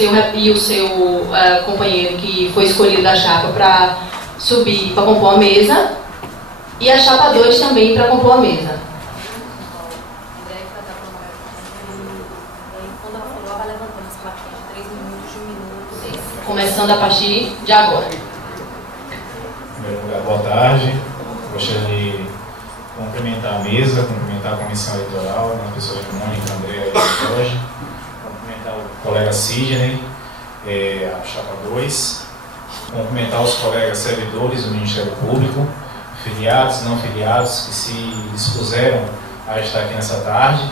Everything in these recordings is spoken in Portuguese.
e o seu companheiro que foi escolhido da chapa para subir, para compor a mesa, e a chapa 2 também para compor a mesa. Começando a partir de agora. Em primeiro lugar, boa tarde. Gostaria de cumprimentar a mesa, cumprimentar a comissão eleitoral, na pessoa de Mônica, André e Jorge, cumprimentar o colega Sidney, a chapa 2, cumprimentar os colegas servidores do Ministério Público, filiados e não filiados, que se dispuseram a estar aqui nessa tarde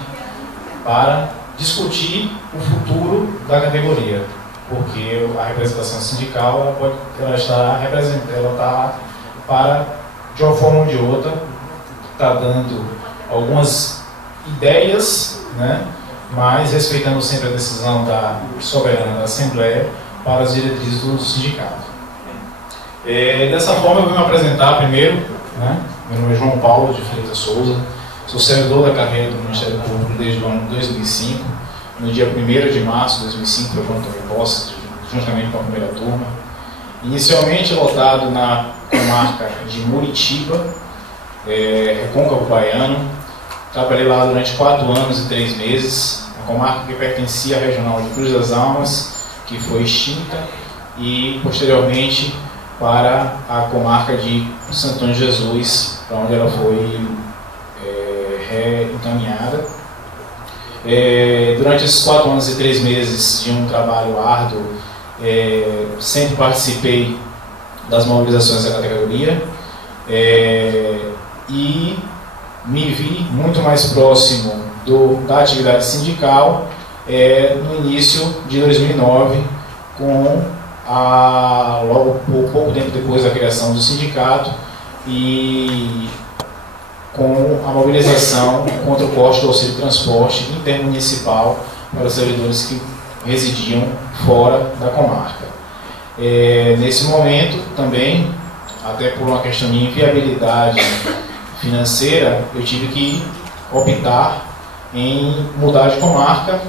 para discutir o futuro da categoria. Porque a representação sindical ela está para, de uma forma ou de outra, está dando algumas ideias, né, mas respeitando sempre a decisão soberana da Assembleia para as diretrizes do sindicato. Dessa forma, eu vou me apresentar primeiro. Né, meu nome é João Paulo de Freitas Souza, sou servidor da carreira do Ministério Público desde o ano 2005. No dia 1º de março de 2005, foi quando tomei posse, juntamente com a primeira turma. Inicialmente lotado na comarca de Muritiba, Recôncavo Baiano. Trabalhei lá durante 4 anos e 3 meses, a comarca que pertencia à regional de Cruz das Almas, que foi extinta, e posteriormente para a comarca de Santo Antônio de Jesus, para onde ela foi reencaminhada. Durante esses 4 anos e 3 meses de um trabalho árduo, sempre participei das mobilizações da categoria e me vi muito mais próximo da atividade sindical no início de 2009, logo pouco tempo depois da criação do sindicato e com a mobilização contra o corte do auxílio transporte intermunicipal para os servidores que residiam fora da comarca. Nesse momento também, até por uma questão de inviabilidade financeira, eu tive que optar em mudar de comarca,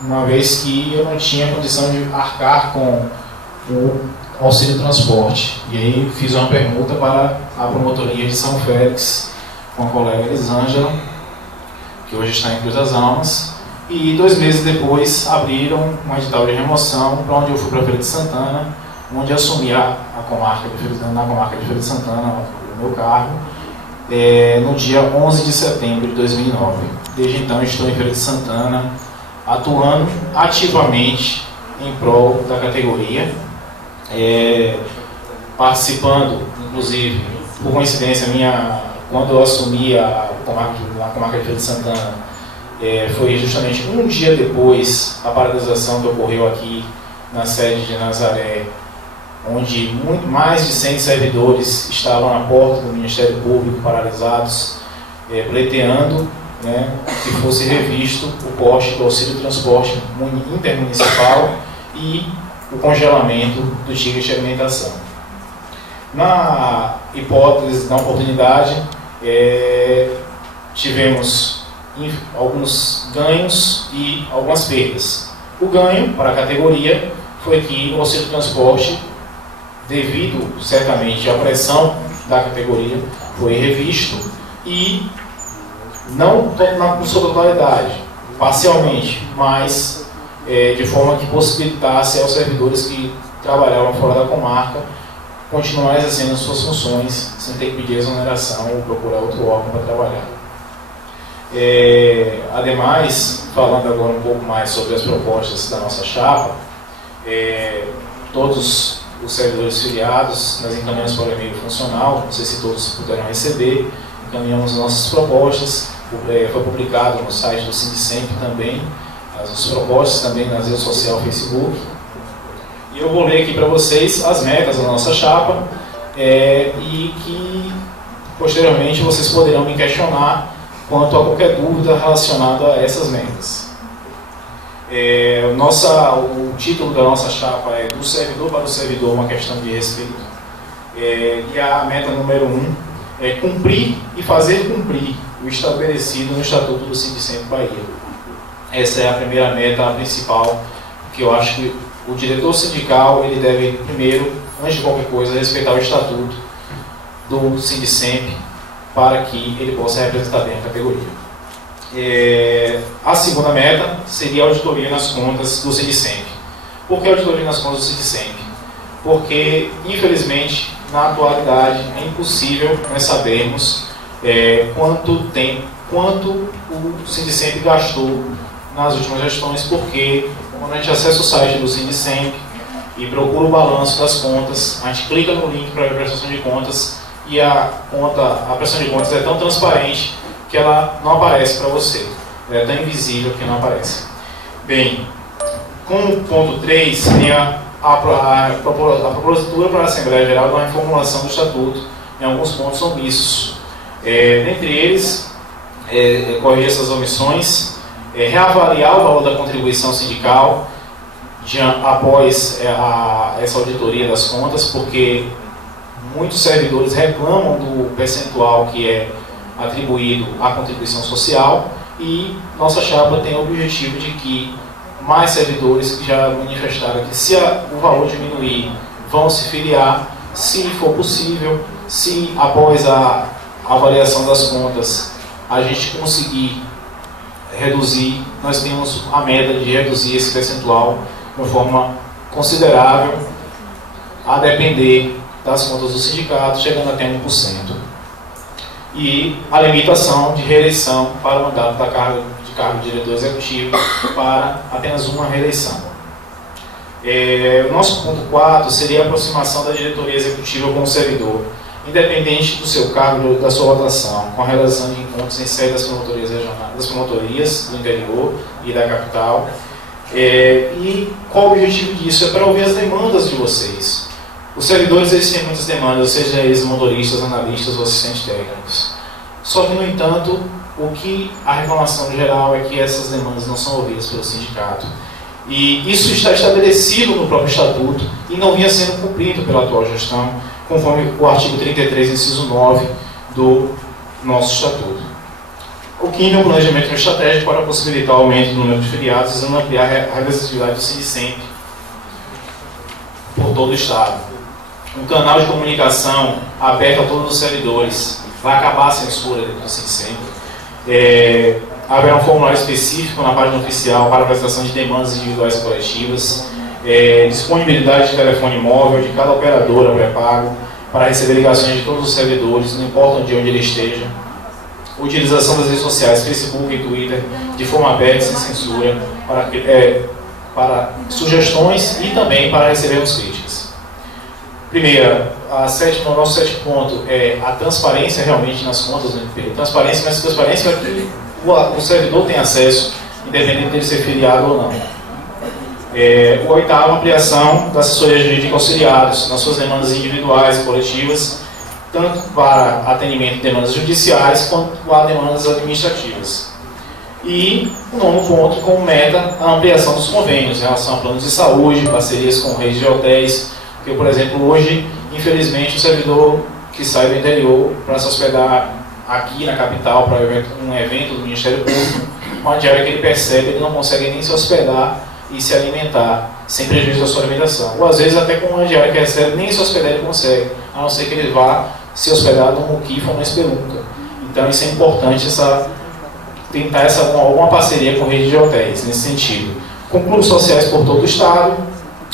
uma vez que eu não tinha condição de arcar com o auxílio transporte. E aí fiz uma permuta para a promotoria de São Félix com a colega Elisângela, que hoje está em Cruz das Almas, e 2 meses depois abriram um edital de remoção, para onde eu fui para Feira de Santana, onde assumi na comarca de Feira de Santana o meu cargo, no dia 11 de setembro de 2009. Desde então estou em Feira de Santana, atuando ativamente em prol da categoria, participando, inclusive, por coincidência minha, quando eu assumi a comarca de Feira de Santana, foi justamente um dia depois da paralisação que ocorreu aqui na sede de Nazaré, onde mais de 100 servidores estavam na porta do Ministério Público paralisados, pleiteando, né, que fosse revisto o corte do auxílio transporte intermunicipal e o congelamento do ticket de alimentação. Na hipótese, na oportunidade, tivemos alguns ganhos e algumas perdas. O ganho para a categoria foi que o auxílio transporte, devido certamente à pressão da categoria, foi revisto e não na sua totalidade, parcialmente, mas de forma que possibilitasse aos servidores que trabalhavam fora da comarca continuar exercendo suas funções sem ter que pedir exoneração ou procurar outro órgão para trabalhar. Ademais, falando agora um pouco mais sobre as propostas da nossa chapa, todos os servidores filiados nós encaminhamos para o e-mail funcional, não sei se todos puderam receber, encaminhamos as nossas propostas, foi publicado no site do Sindicemp também, as nossas propostas também nas redes sociais, Facebook. E eu vou ler aqui para vocês as metas da nossa chapa e que posteriormente vocês poderão me questionar quanto a qualquer dúvida relacionada a essas metas. O título da nossa chapa é Do Servidor para o Servidor, uma questão de respeito. E a meta número 1 é cumprir e fazer cumprir o estabelecido no Estatuto do Sindicemp Bahia. Essa é a primeira meta, a principal, que eu acho que o diretor sindical ele deve, primeiro, antes de qualquer coisa, respeitar o estatuto do Sindicemp para que ele possa representar bem a categoria. A segunda meta seria a auditoria nas contas do Sindicemp. Por que a auditoria nas contas do Sindicemp? Porque, infelizmente, na atualidade é impossível nós sabermos quanto o Sindicemp gastou nas últimas gestões, porque quando a gente acessa o site do Sindicemp e procura o balanço das contas, a gente clica no link para a prestação de contas e a prestação de contas é tão transparente que ela não aparece para você. Ela é tão invisível que não aparece. Bem, como ponto 3, seria a propositura para a Assembleia Geral de uma reformulação do Estatuto em alguns pontos omissos. Dentre eles, corrigir essas omissões, reavaliar o valor da contribuição sindical após essa auditoria das contas, porque muitos servidores reclamam do percentual que é atribuído à contribuição social e nossa chapa tem o objetivo de que mais servidores que já manifestaram que se o valor diminuir vão se filiar, se for possível, se após a avaliação das contas a gente conseguir reduzir, nós temos a meta de reduzir esse percentual de uma forma considerável, a depender das contas do sindicato, chegando até 1%. E a limitação de reeleição para o mandato da cargo de diretor executivo para apenas uma reeleição. O nosso ponto 4 seria a aproximação da diretoria executiva com o servidor, independente do seu cargo, da sua votação, com a realização de encontros em sede das promotorias regionais, das promotorias do interior e da capital. E qual o objetivo disso? É para ouvir as demandas de vocês. Os servidores eles têm muitas demandas, seja eles motoristas, analistas ou assistentes técnicos. Só que, no entanto, o que a reclamação geral é que essas demandas não são ouvidas pelo sindicato. E isso está estabelecido no próprio estatuto e não vinha sendo cumprido pela atual gestão, conforme o artigo 33, inciso 9 do nosso estatuto. O quinto é um planejamento estratégico para possibilitar o aumento do número de filiados, visando ampliar a representatividade do Sindicemp por todo o Estado. Um canal de comunicação aberto a todos os servidores. Vai acabar a censura dentro do Sindicemp. Haverá um formulário específico na página oficial para apresentação de demandas individuais e coletivas. Disponibilidade de telefone móvel de cada operadora pré-pago para receber ligações de todos os servidores, não importa onde ele esteja. Utilização das redes sociais, Facebook e Twitter, de forma aberta e sem censura, para sugestões e também para recebermos críticas. Primeira, o nosso sétimo ponto é a transparência realmente nas contas do NPP. Transparência, mas transparência é que o servidor tem acesso, independente dele ser filiado ou não. O oitavo, ampliação da assessoria jurídica auxiliares nas suas demandas individuais e coletivas, tanto para atendimento de demandas judiciais quanto para demandas administrativas. E o nono ponto, como meta, a ampliação dos convênios em relação a planos de saúde, parcerias com redes de hotéis, porque, por exemplo, hoje, infelizmente, o servidor que sai do interior para se hospedar aqui na capital para um evento do Ministério Público, uma diária que ele percebe, ele não consegue nem se hospedar e se alimentar sem prejuízo da sua alimentação. Ou às vezes até com uma diária que recebe, nem se hospedar ele consegue, a não ser que ele vá se hospedar no Muquifo ou na Espelunca. Então isso é importante, tentar alguma parceria com rede de hotéis, nesse sentido. Com clubes sociais por todo o Estado,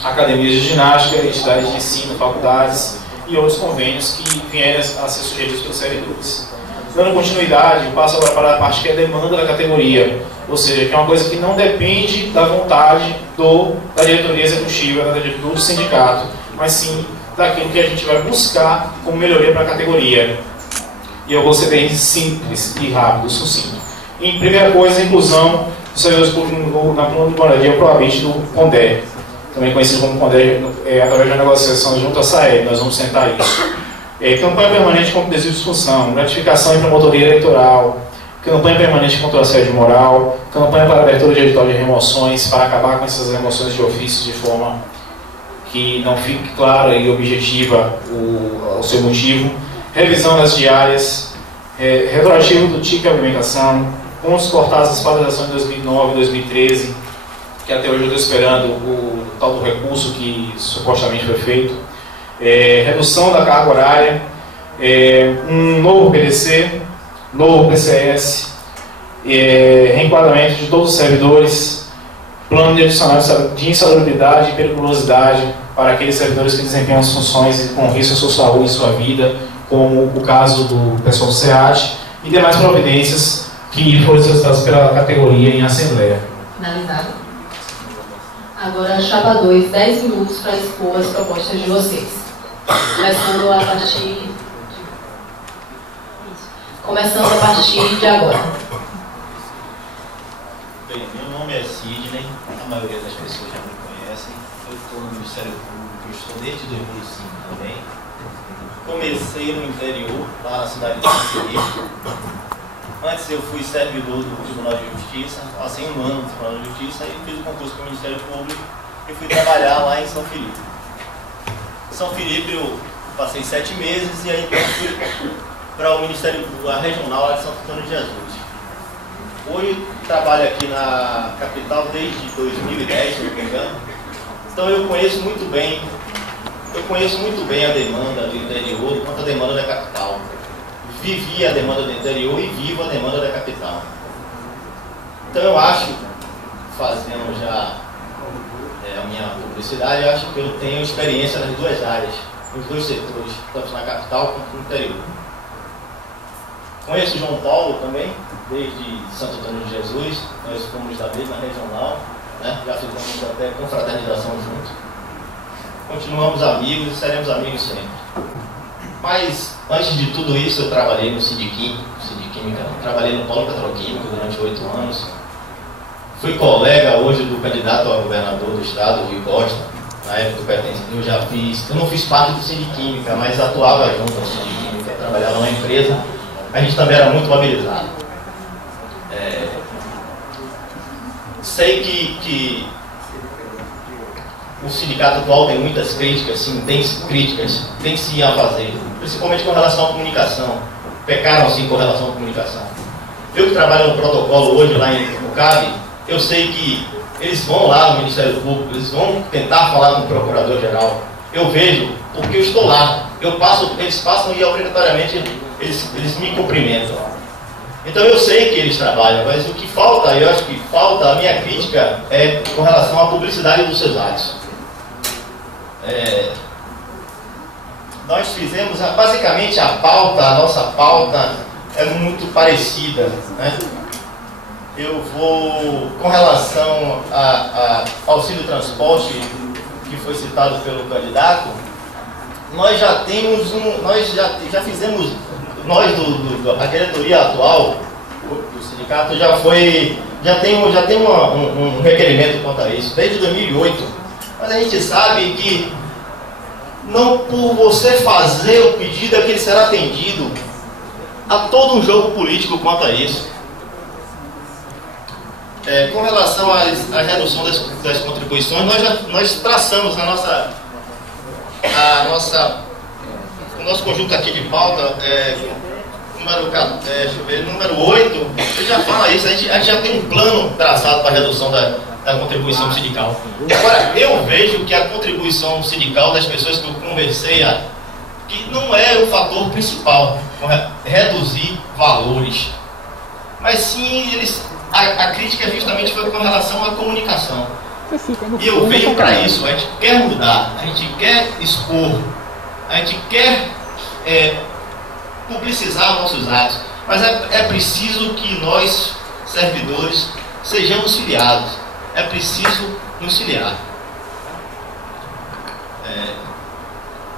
academias de ginástica, entidades de ensino, faculdades e outros convênios que vierem a ser sugeridos pelos servidores. Dando continuidade, passo agora para a parte que é demanda da categoria, ou seja, que é uma coisa que não depende da vontade da diretoria executiva, do sindicato, mas sim daquilo que a gente vai buscar como melhoria para a categoria. E eu vou ser bem simples e rápido, sucinto. Em primeira coisa, a inclusão dos servidores públicos na plano de moradia, provavelmente do CONDE, também conhecido como CONDE, através de uma negociação junto à SAEB, nós vamos sentar isso. Campanha permanente contra o desvio de função, gratificação em promotoria eleitoral, campanha permanente contra o assédio moral, campanha para abertura de edital de remoções, para acabar com essas remoções de ofício de forma que não fique clara e objetiva o seu motivo, revisão das diárias, retroativo do TIC alimentação, pontos cortados das paralisações de 2009 e 2013, que até hoje eu estou esperando o tal do recurso que supostamente foi feito, redução da carga horária, um novo PDC, novo PCS, reenquadramento de todos os servidores, plano de adicional de insalubridade e periculosidade para aqueles servidores que desempenham as funções com risco à sua saúde e sua vida, como o caso do pessoal do SEAT, e demais providências que foram solicitadas pela categoria em assembleia. Finalizado. Agora a chapa 2, 10 minutos para expor as propostas de vocês. Começando a partir de agora. Bem, meu nome é Sidney, a maioria das pessoas já me conhecem. Eu estou no Ministério Público, eu estou desde 2005 também. Comecei no interior, lá na cidade de São Felipe. Antes eu fui servidor do Tribunal de Justiça, passei um ano no Tribunal de Justiça e fiz o concurso para o Ministério Público e fui trabalhar lá em São Felipe. Em São Felipe eu passei 7 meses e aí fui para o Ministério Público, a regional lá de Santo Antônio de Jesus. Hoje trabalho aqui na capital desde 2010, se não me engano. Então eu conheço muito bem a demanda do interior quanto a demanda da capital. Vivi a demanda do interior e vivo a demanda da capital. Então eu acho, fazendo já a minha publicidade, eu acho que eu tenho experiência nas duas áreas, nos dois setores, tanto na capital quanto no interior. Conheço João Paulo também, desde Santo Antônio de Jesus, nós fomos da mesma regional, né? Já fizemos até confraternização juntos. Continuamos amigos e seremos amigos sempre. Mas, antes de tudo isso, eu trabalhei no Sindiquímica, trabalhei no Polo Petroquímico durante 8 anos. Fui colega hoje do candidato a governador do estado, Rui Costa. Na época eu não fiz parte do Sindiquímica, mas atuava junto ao Sindiquímica, trabalhava numa empresa. A gente também era muito mobilizado. Sei que o sindicato atual tem muitas críticas, sim, tem sim a fazer, principalmente com relação à comunicação. Pecaram sim com relação à comunicação. Eu que trabalho no protocolo hoje lá no CAB, eu sei que eles vão lá no Ministério Público, eles vão tentar falar com o Procurador-Geral. Eu vejo, porque eu estou lá, eles passam e obrigatoriamente eles me cumprimentam. Então eu sei que eles trabalham, mas o que falta, eu acho que falta, a minha crítica é com relação à publicidade dos seus atos. Nós fizemos, basicamente a nossa pauta é muito parecida, né? Eu vou, com relação a auxílio transporte, que foi citado pelo candidato, nós já temos já fizemos, a diretoria atual do sindicato já tem um requerimento quanto a isso, desde 2008. Mas a gente sabe que não por você fazer o pedido é que ele será atendido. Há todo um jogo político quanto a isso. Com relação à redução das contribuições, nós traçamos o nosso conjunto aqui de pauta, número 8, ele já fala isso, a gente já tem um plano traçado para a redução da contribuição sindical. Agora, eu vejo que a contribuição sindical das pessoas que eu conversei, que não é o fator principal, reduzir valores. Mas sim, a crítica justamente foi com relação à comunicação. E eu venho para isso, a gente quer mudar, a gente quer expor, a gente quer publicizar nossos atos, mas é preciso que nós, servidores, sejamos filiados. É preciso nos filiar.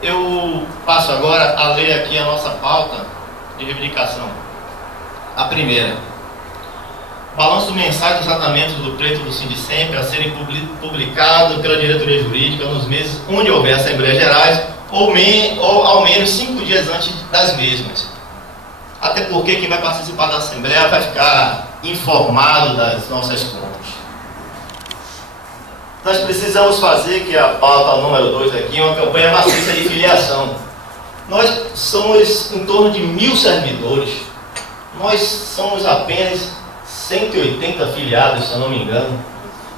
Eu passo agora a ler aqui a nossa pauta de reivindicação. A primeira: balanço mensal de tratamento do pleito do Sindicempre a serem publicado pela diretoria jurídica nos meses onde houver Assembleias Gerais ou ao menos 5 dias antes das mesmas. Até porque quem vai participar da Assembleia vai ficar informado das nossas contas. Nós precisamos fazer, que a pauta número 2 aqui, uma campanha maciça de filiação. Nós somos em torno de 1.000 servidores. Nós somos apenas 180 filiados, se eu não me engano.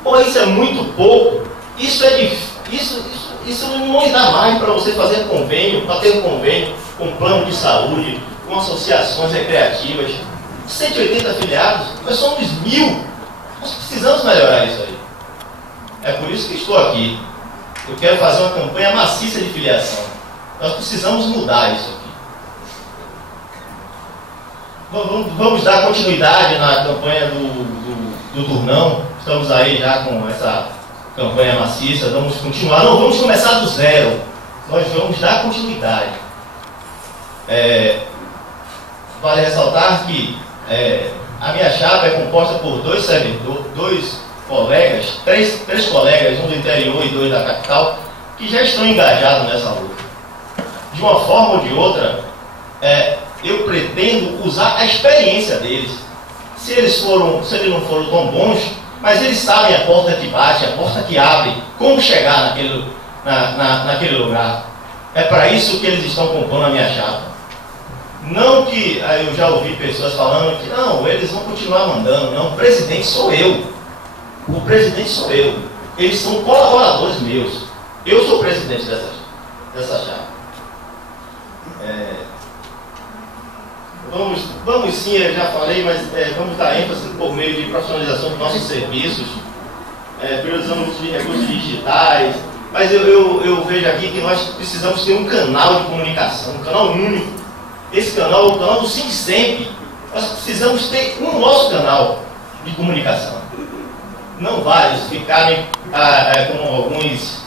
Pô, isso é muito pouco. Isso é difícil. Isso não dá mais para você fazer convênio, para ter um convênio com plano de saúde, com associações recreativas. 180 afiliados, nós somos 1.000. Nós precisamos melhorar isso aí. É por isso que estou aqui. Eu quero fazer uma campanha maciça de filiação. Nós precisamos mudar isso aqui. Vamos dar continuidade na campanha do Turnão. Estamos aí já com essa campanha maciça. Vamos continuar. Não vamos começar do zero. Nós vamos dar continuidade. Vale ressaltar que a minha chapa é composta por dois colegas, três colegas, um do interior e 2 da capital, que já estão engajados nessa luta. De uma forma ou de outra, eu pretendo usar a experiência deles. Se eles não foram tão bons, mas eles sabem a porta que bate, a porta que abre, como chegar naquele lugar. É para isso que eles estão compondo a minha chapa. Não que eu já ouvi pessoas falando que não, eles vão continuar mandando. Não, o presidente sou eu. O presidente sou eu. Eles são colaboradores meus. Eu sou o presidente dessa chapa. Vamos sim, eu já falei, mas vamos dar ênfase por meio de profissionalização dos nossos serviços, priorizando o uso de recursos digitais. Mas eu vejo aqui que nós precisamos ter um canal de comunicação, um canal único. Esse canal é o canal do SINSEMP. Nós precisamos ter um nosso canal de comunicação. Não vários ficarem como alguns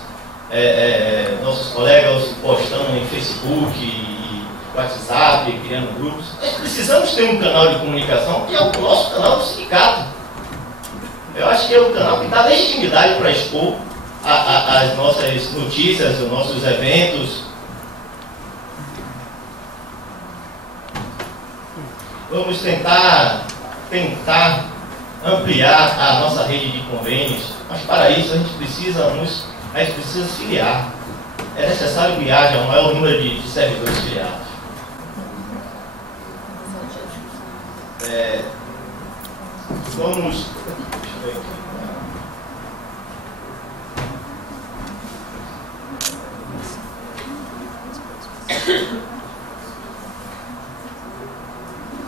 nossos colegas postando em Facebook e WhatsApp, criando grupos. Nós precisamos ter um canal de comunicação que é o nosso canal do sindicato. Eu acho que é o canal que dá legitimidade para expor as nossas notícias, os nossos eventos. Vamos tentar ampliar a nossa rede de convênios, mas para isso a gente precisa filiar. É necessário que haja um maior número de servidores filiados. Vamos. Deixa eu ver aqui.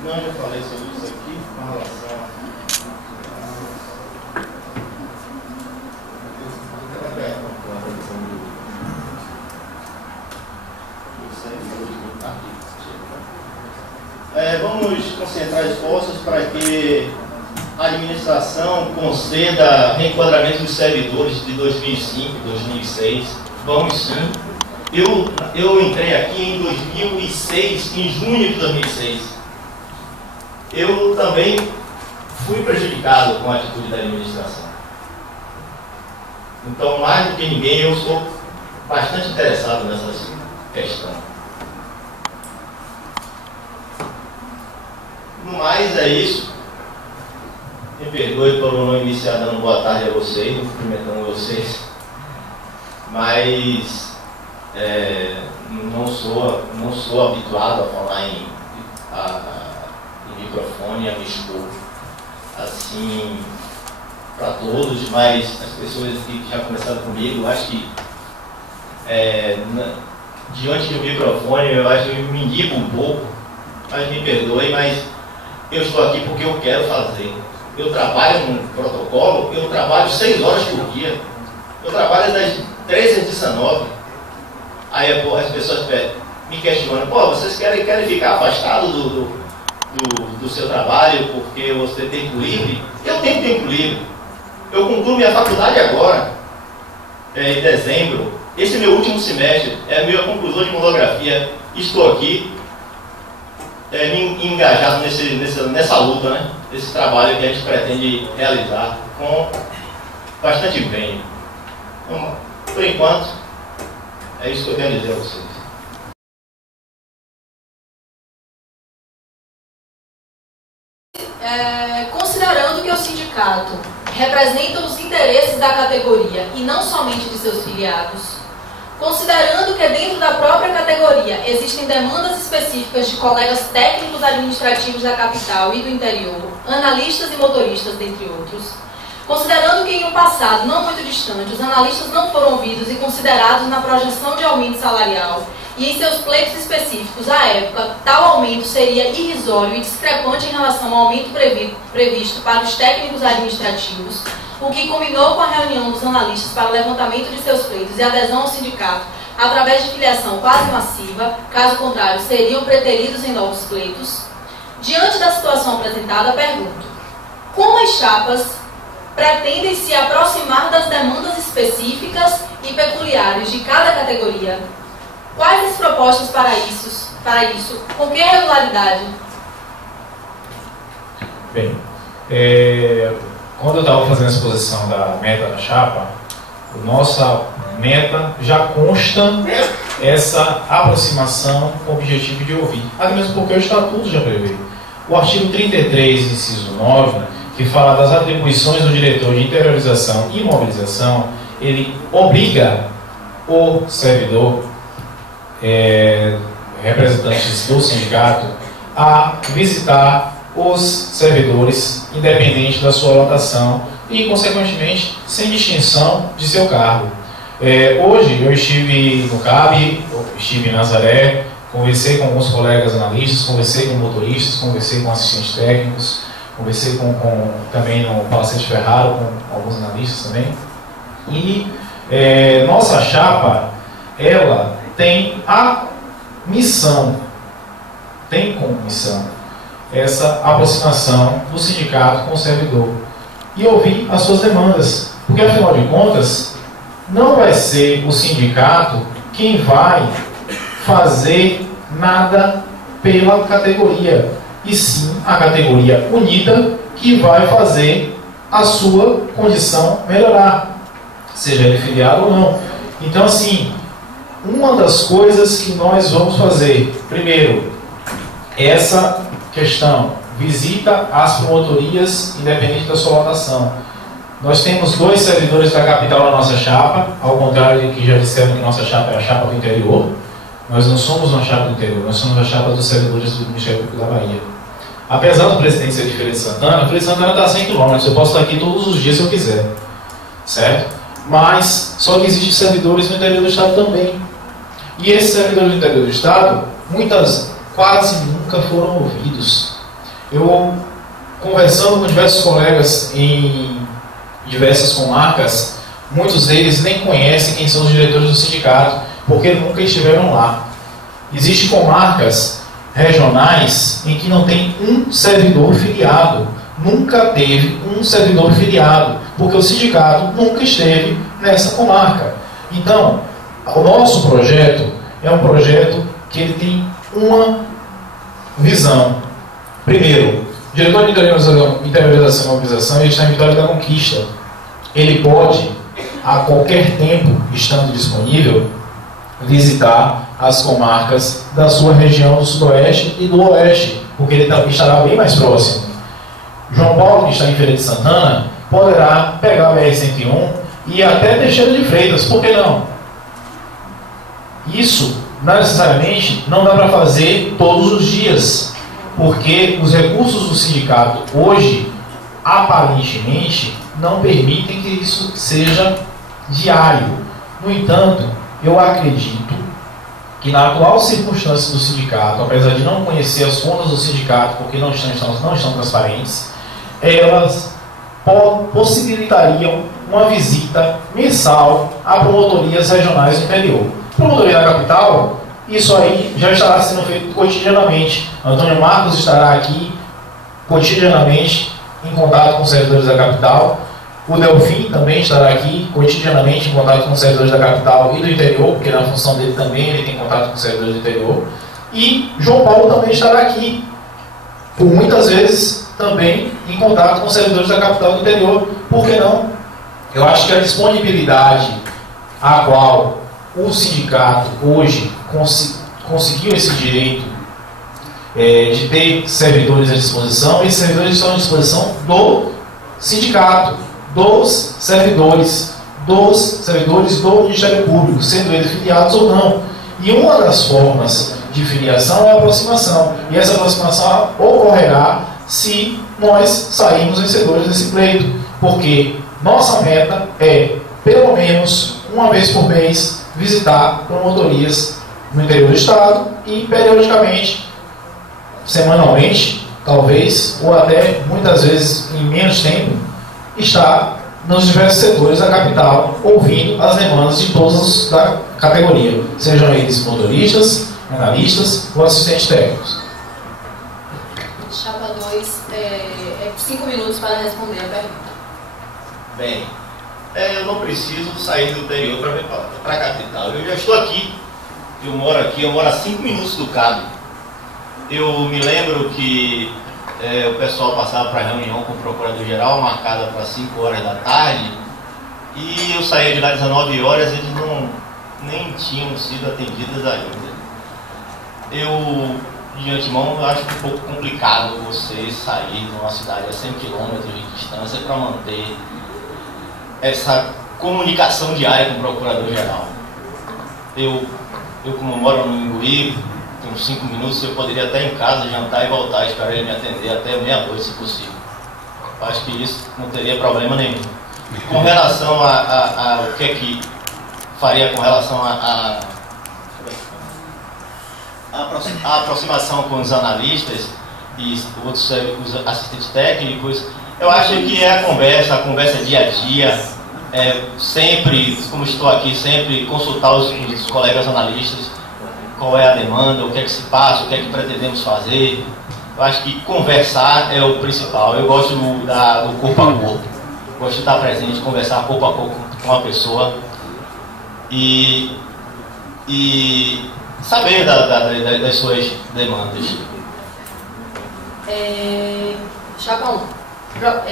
Não, eu já falei sobre isso aqui com relação vamos concentrar esforços para que a administração conceda reenquadramento dos servidores de 2005 e 2006. Vamos sim. Eu entrei aqui em 2006, em junho de 2006. Eu também fui prejudicado com a atitude da administração. Então, mais do que ninguém, eu sou bastante interessado nessa questão. No mais, é isso. Me perdoe por não iniciar dando boa tarde a vocês, não cumprimentando vocês. Mas não sou habituado a falar em microfone, a me expor assim para todos, mas as pessoas que já conversaram comigo, acho que diante do microfone eu acho que eu me indico um pouco, mas me perdoe, mas eu estou aqui porque eu quero fazer. Eu trabalho no protocolo, eu trabalho 6 horas por dia, eu trabalho das 13 às 19. Aí as pessoas me questionam, vocês querem ficar afastados do seu trabalho porque você tem tempo livre? Eu tenho tempo livre. Eu concluo minha faculdade agora, em dezembro. Esse é meu último semestre, é a minha conclusão de monografia. Estou aqui engajado nessa luta, né? Esse trabalho que a gente pretende realizar com bastante empenho. Então, por enquanto, é isso que eu quero dizer a vocês. Considerando que o sindicato representa os interesses da categoria e não somente de seus filiados, considerando que dentro da própria categoria existem demandas específicas de colegas técnicos administrativos da capital e do interior, analistas e motoristas, dentre outros, Considerando que em um passado não muito distante, os analistas não foram ouvidos e considerados na projeção de aumento salarial, e em seus pleitos específicos, à época, tal aumento seria irrisório e discrepante em relação ao aumento previsto para os técnicos administrativos, o que combinou com a reunião dos analistas para o levantamento de seus pleitos e adesão ao sindicato, através de filiação quase massiva, caso contrário, seriam preteridos em novos pleitos. Diante da situação apresentada, pergunto: como as chapas pretendem se aproximar das demandas específicas e peculiares de cada categoria? Quais as propostas para isso? Com que regularidade? Bem, quando eu estava fazendo a exposição da meta da chapa, nossa meta já consta essa aproximação com o objetivo de ouvir. Até mesmo porque o Estatuto já prevê. O artigo 33, inciso 9, que fala das atribuições do diretor de interiorização e mobilização, ele obriga o servidor, representantes do sindicato, a visitar os servidores, independente da sua lotação e, consequentemente, sem distinção de seu cargo. Hoje eu estive no CAB, estive em Nazaré, conversei com alguns colegas analistas, conversei com motoristas, conversei com assistentes técnicos, conversei também no Palacete Ferraro com alguns analistas também. E nossa chapa, ela tem a missão, tem como missão essa aproximação do sindicato com o servidor e ouvir as suas demandas, porque afinal de contas não vai ser o sindicato quem vai fazer nada pela categoria, e sim a categoria unida que vai fazer a sua condição melhorar, seja ele filiado ou não. Então, assim, uma das coisas que nós vamos fazer, primeiro, essa questão, visita às promotorias, independente da sua lotação. Nós temos 2 servidores da capital na nossa chapa, ao contrário de que já disseram que nossa chapa é a chapa do interior. Nós não somos uma chapa do interior, nós somos a chapa dos servidores do Ministério Público da Bahia. Apesar do presidente ser de Feira de Santana, Feira de Santana está a 100 km, eu posso estar aqui todos os dias se eu quiser, certo? Mas só que existem servidores no interior do estado também. E esses servidores do interior do estado, quase nunca foram ouvidos. Eu, conversando com diversos colegas em diversas comarcas, muitos deles nem conhecem quem são os diretores do sindicato, porque nunca estiveram lá. Existem comarcas regionais em que não tem um servidor filiado. Nunca teve um servidor filiado, porque o sindicato nunca esteve nessa comarca. Então, o nosso projeto é um projeto que ele tem uma visão. Primeiro, o diretor de interiorização e mobilização, ele está em Vitória da Conquista. Ele pode, a qualquer tempo, estando disponível, visitar as comarcas da sua região do sudoeste e do oeste, porque ele estará bem mais próximo. João Paulo, que está em Feira de Santana, poderá pegar a BR-101 e ir até Teixeira de Freitas, por que não? Isso, necessariamente, não dá para fazer todos os dias, porque os recursos do sindicato hoje, aparentemente, não permitem que isso seja diário. No entanto, eu acredito que na atual circunstância do sindicato, apesar de não conhecer as contas do sindicato, porque não estão transparentes, elas possibilitariam uma visita mensal a promotorias regionais do interior. Promotoria da capital, isso aí já estará sendo feito cotidianamente. Antônio Marcos estará aqui cotidianamente em contato com os servidores da capital. O Delfim também estará aqui cotidianamente em contato com os servidores da capital e do interior, porque na função dele também ele tem contato com os servidores do interior. E João Paulo também estará aqui, por muitas vezes também em contato com os servidores da capital e do interior. Por que não? Eu acho que a disponibilidade a qual o sindicato hoje conseguiu esse direito de ter servidores à disposição, esses servidores estão à disposição do sindicato, dos servidores do Ministério Público, sendo eles filiados ou não. E uma das formas de filiação é a aproximação. E essa aproximação ocorrerá se nós sairmos vencedores desse pleito. porque nossa meta é, pelo menos uma vez por mês, visitar promotorias no interior do estado e, periodicamente, semanalmente, talvez, ou até muitas vezes em menos tempo, estar nos diversos setores da capital, ouvindo as demandas de todos da categoria, sejam eles motoristas, analistas ou assistentes técnicos. Chapa 2, 5 minutos para responder a pergunta. Bem, eu não preciso sair do interior para vir para a capital. Eu já estou aqui, eu moro a 5 minutos do Cabo. Eu me lembro que o pessoal passava para a reunião com o procurador-geral, marcada para 5 horas da tarde, e eu saía de lá às 19 horas, eles nem tinham sido atendidos ainda. Eu, de antemão, acho um pouco complicado você sair de uma cidade a 100 km de distância para manter essa comunicação diária com o procurador-geral. Eu como moro no Imbuí, tem uns 5 minutos, eu poderia até em casa jantar e voltar, esperar ele me atender até meia-noite, se possível. Eu acho que isso não teria problema nenhum. Com relação a o que é que faria com relação a aproximação com os analistas e outros os assistentes técnicos, eu acho que é a conversa dia a dia, sempre, como estou aqui, sempre consultar os colegas analistas, qual é a demanda, o que é que se passa, o que é que pretendemos fazer. Eu acho que conversar é o principal. Eu gosto do corpo a corpo, gosto de estar presente, conversar corpo a corpo com a pessoa e saber das suas demandas. Chapa 1.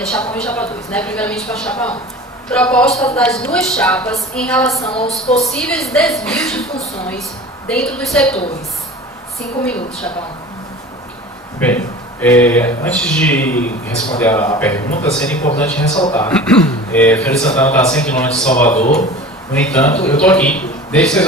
Chapa 1 e Chapa 2, né? Primeiramente para a Chapa 1. Propostas das duas chapas em relação aos possíveis desvios de funções dentro dos setores. 5 minutos, Chapa 1. Bem, antes de responder a pergunta, seria importante ressaltar. Feira de Santana está a 100 km de Salvador, no entanto, eu estou aqui desde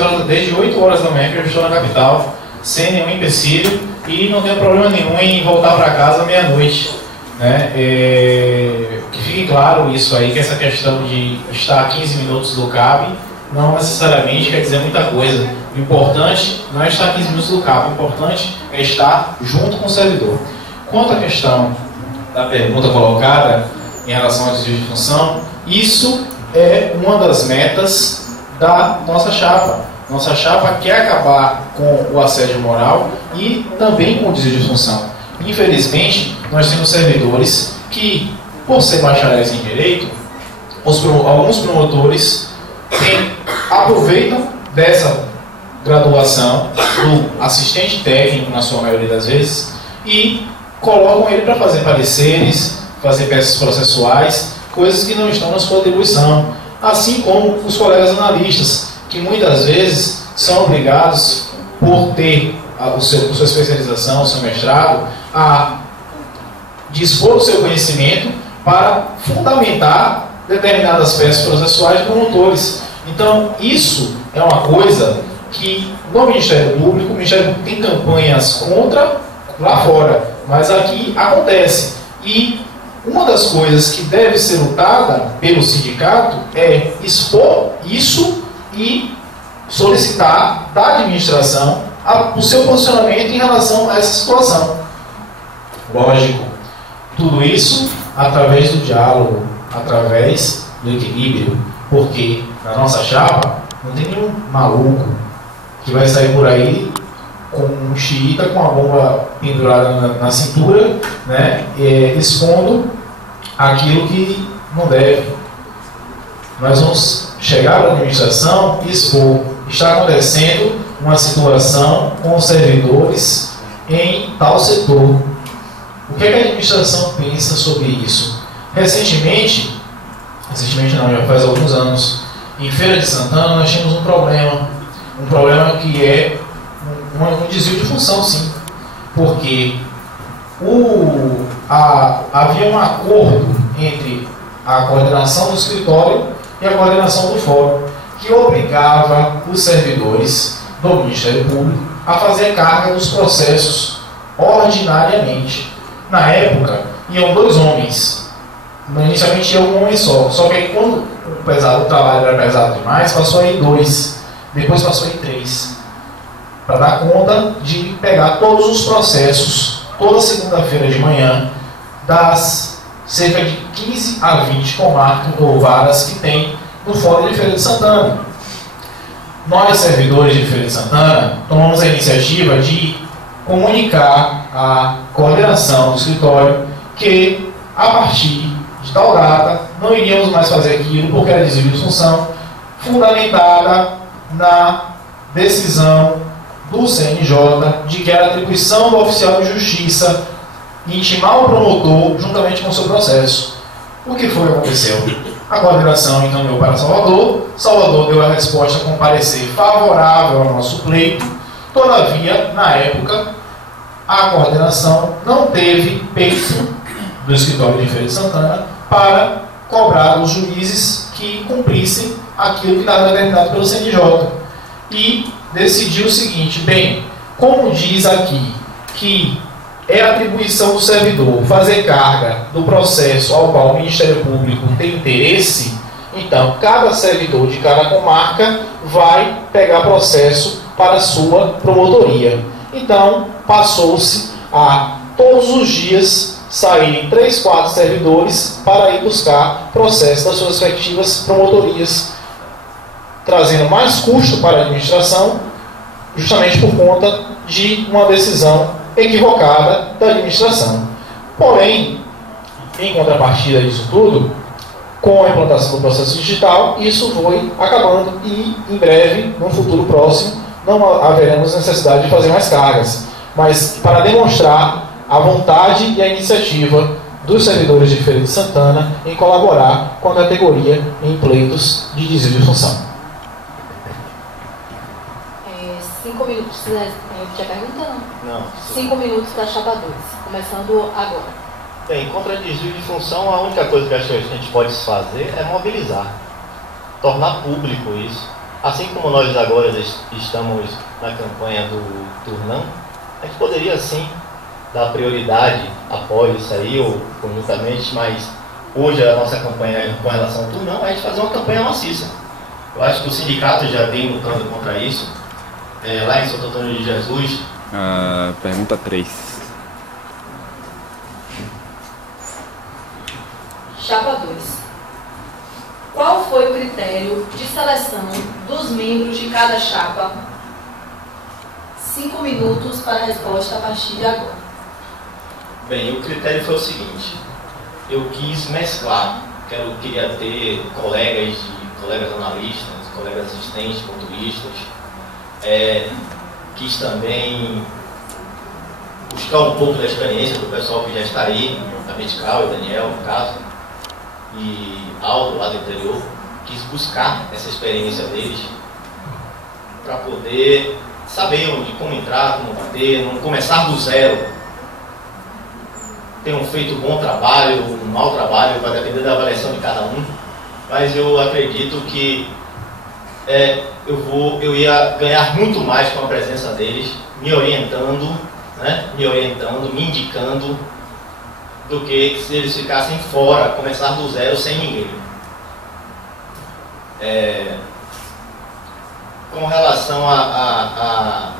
8 horas da manhã que eu estou na capital, sem nenhum empecilho e não tenho problema nenhum em voltar para casa meia-noite. Né? Que fique claro isso aí, que essa questão de estar a 15 minutos do CAB não necessariamente quer dizer muita coisa. O importante não é estar a 15 minutos do CAB, o importante é estar junto com o servidor. Quanto à questão da pergunta colocada em relação ao desvio de função, isso é uma das metas da nossa chapa. Nossa chapa quer acabar com o assédio moral e também com o desvio de função. Infelizmente, nós temos servidores que, por ser bacharéis em direito, alguns promotores aproveitam dessa graduação do assistente técnico, na sua maioria das vezes, e colocam ele para fazer pareceres, fazer peças processuais, coisas que não estão na sua atribuição, assim como os colegas analistas, que muitas vezes são obrigados, por ter sua especialização, o seu mestrado, a dispor do seu conhecimento para fundamentar determinadas peças processuais de promotores. Então, isso é uma coisa que no Ministério Público, o Ministério Público tem campanhas contra lá fora, mas aqui acontece. E uma das coisas que deve ser lutada pelo sindicato é expor isso e solicitar da administração o seu posicionamento em relação a essa situação. Lógico, tudo isso através do diálogo, através do equilíbrio, porque na nossa chapa não tem nenhum maluco que vai sair por aí com um xiita com a bomba pendurada na cintura, né, expondo aquilo que não deve. Nós vamos chegar para a administração e expor. Está acontecendo uma situação com os servidores em tal setor. O que a administração pensa sobre isso? Recentemente não, já faz alguns anos, em Feira de Santana nós tínhamos um problema que é um desvio de função, sim, porque havia um acordo entre a coordenação do escritório e a coordenação do fórum, que obrigava os servidores do Ministério Público a fazer carga dos processos ordinariamente. Na época, iam 2 homens inicialmente ia um homem só que aí quando o trabalho era pesado demais, passou em 2, depois passou em 3, para dar conta de pegar todos os processos, toda segunda-feira de manhã, das cerca de 15 a 20 comarcas ou varas que tem no Fórum de Feira de Santana. Nós, servidores de Feira de Santana, tomamos a iniciativa de comunicar à coordenação do escritório que, a partir de tal data, não iríamos mais fazer aquilo porque era desvio de função, fundamentada na decisão do CNJ de que era atribuição do oficial de justiça intimar o promotor juntamente com o seu processo. O que foi que aconteceu? A coordenação encaminhou para Salvador, Salvador deu a resposta com parecer favorável ao nosso pleito, todavia, na época, a coordenação não teve peito do escritório de Feira de Santana para cobrar os juízes que cumprissem aquilo que estava determinado pelo CNJ. E decidiu o seguinte: bem, como diz aqui que é atribuição do servidor fazer carga do processo ao qual o Ministério Público tem interesse, então cada servidor de cada comarca vai pegar processo para a sua promotoria. Então, passou-se a todos os dias saírem 3, 4 servidores para ir buscar processo das suas respectivas promotorias, trazendo mais custo para a administração, justamente por conta de uma decisão equivocada da administração. Porém, em contrapartida disso tudo, com a implantação do processo digital, isso foi acabando e, em breve, no futuro próximo, não haveremos necessidade de fazer mais cargas. Mas para demonstrar a vontade e a iniciativa dos servidores de Feira de Santana em colaborar com a categoria em pleitos de desvio de função. 5 minutos, tinha pergunta não? Não. 5 minutos para chapa 2, começando agora. Bem, contra desvio de função, a única coisa que a gente pode fazer é mobilizar, tornar público isso. Assim como nós agora estamos na campanha do Turnão, a gente poderia sim dar prioridade após isso aí, ou conjuntamente, mas hoje a nossa campanha com relação ao Turnão é a gente fazer uma campanha maciça. Eu acho que o sindicato já vem lutando contra isso. Lá em Santo Antônio de Jesus. Pergunta 3. Chapa 2. Qual foi o critério de seleção dos membros de cada chapa? 5 minutos para a resposta a partir de agora. Bem, o critério foi o seguinte: eu quis mesclar, queria ter colegas analistas, colegas assistentes, pontuístas, quis também buscar um pouco da experiência do pessoal que já está aí, da Medical e Daniel, no caso, e Aldo, lá do interior. Quis buscar essa experiência deles para poder saber como entrar, como bater, não começar do zero. Tenham feito um bom trabalho, um mau trabalho, vai depender da avaliação de cada um, mas eu acredito que eu ia ganhar muito mais com a presença deles, me orientando, me indicando, do que se eles ficassem fora, começar do zero sem ninguém. Com relação à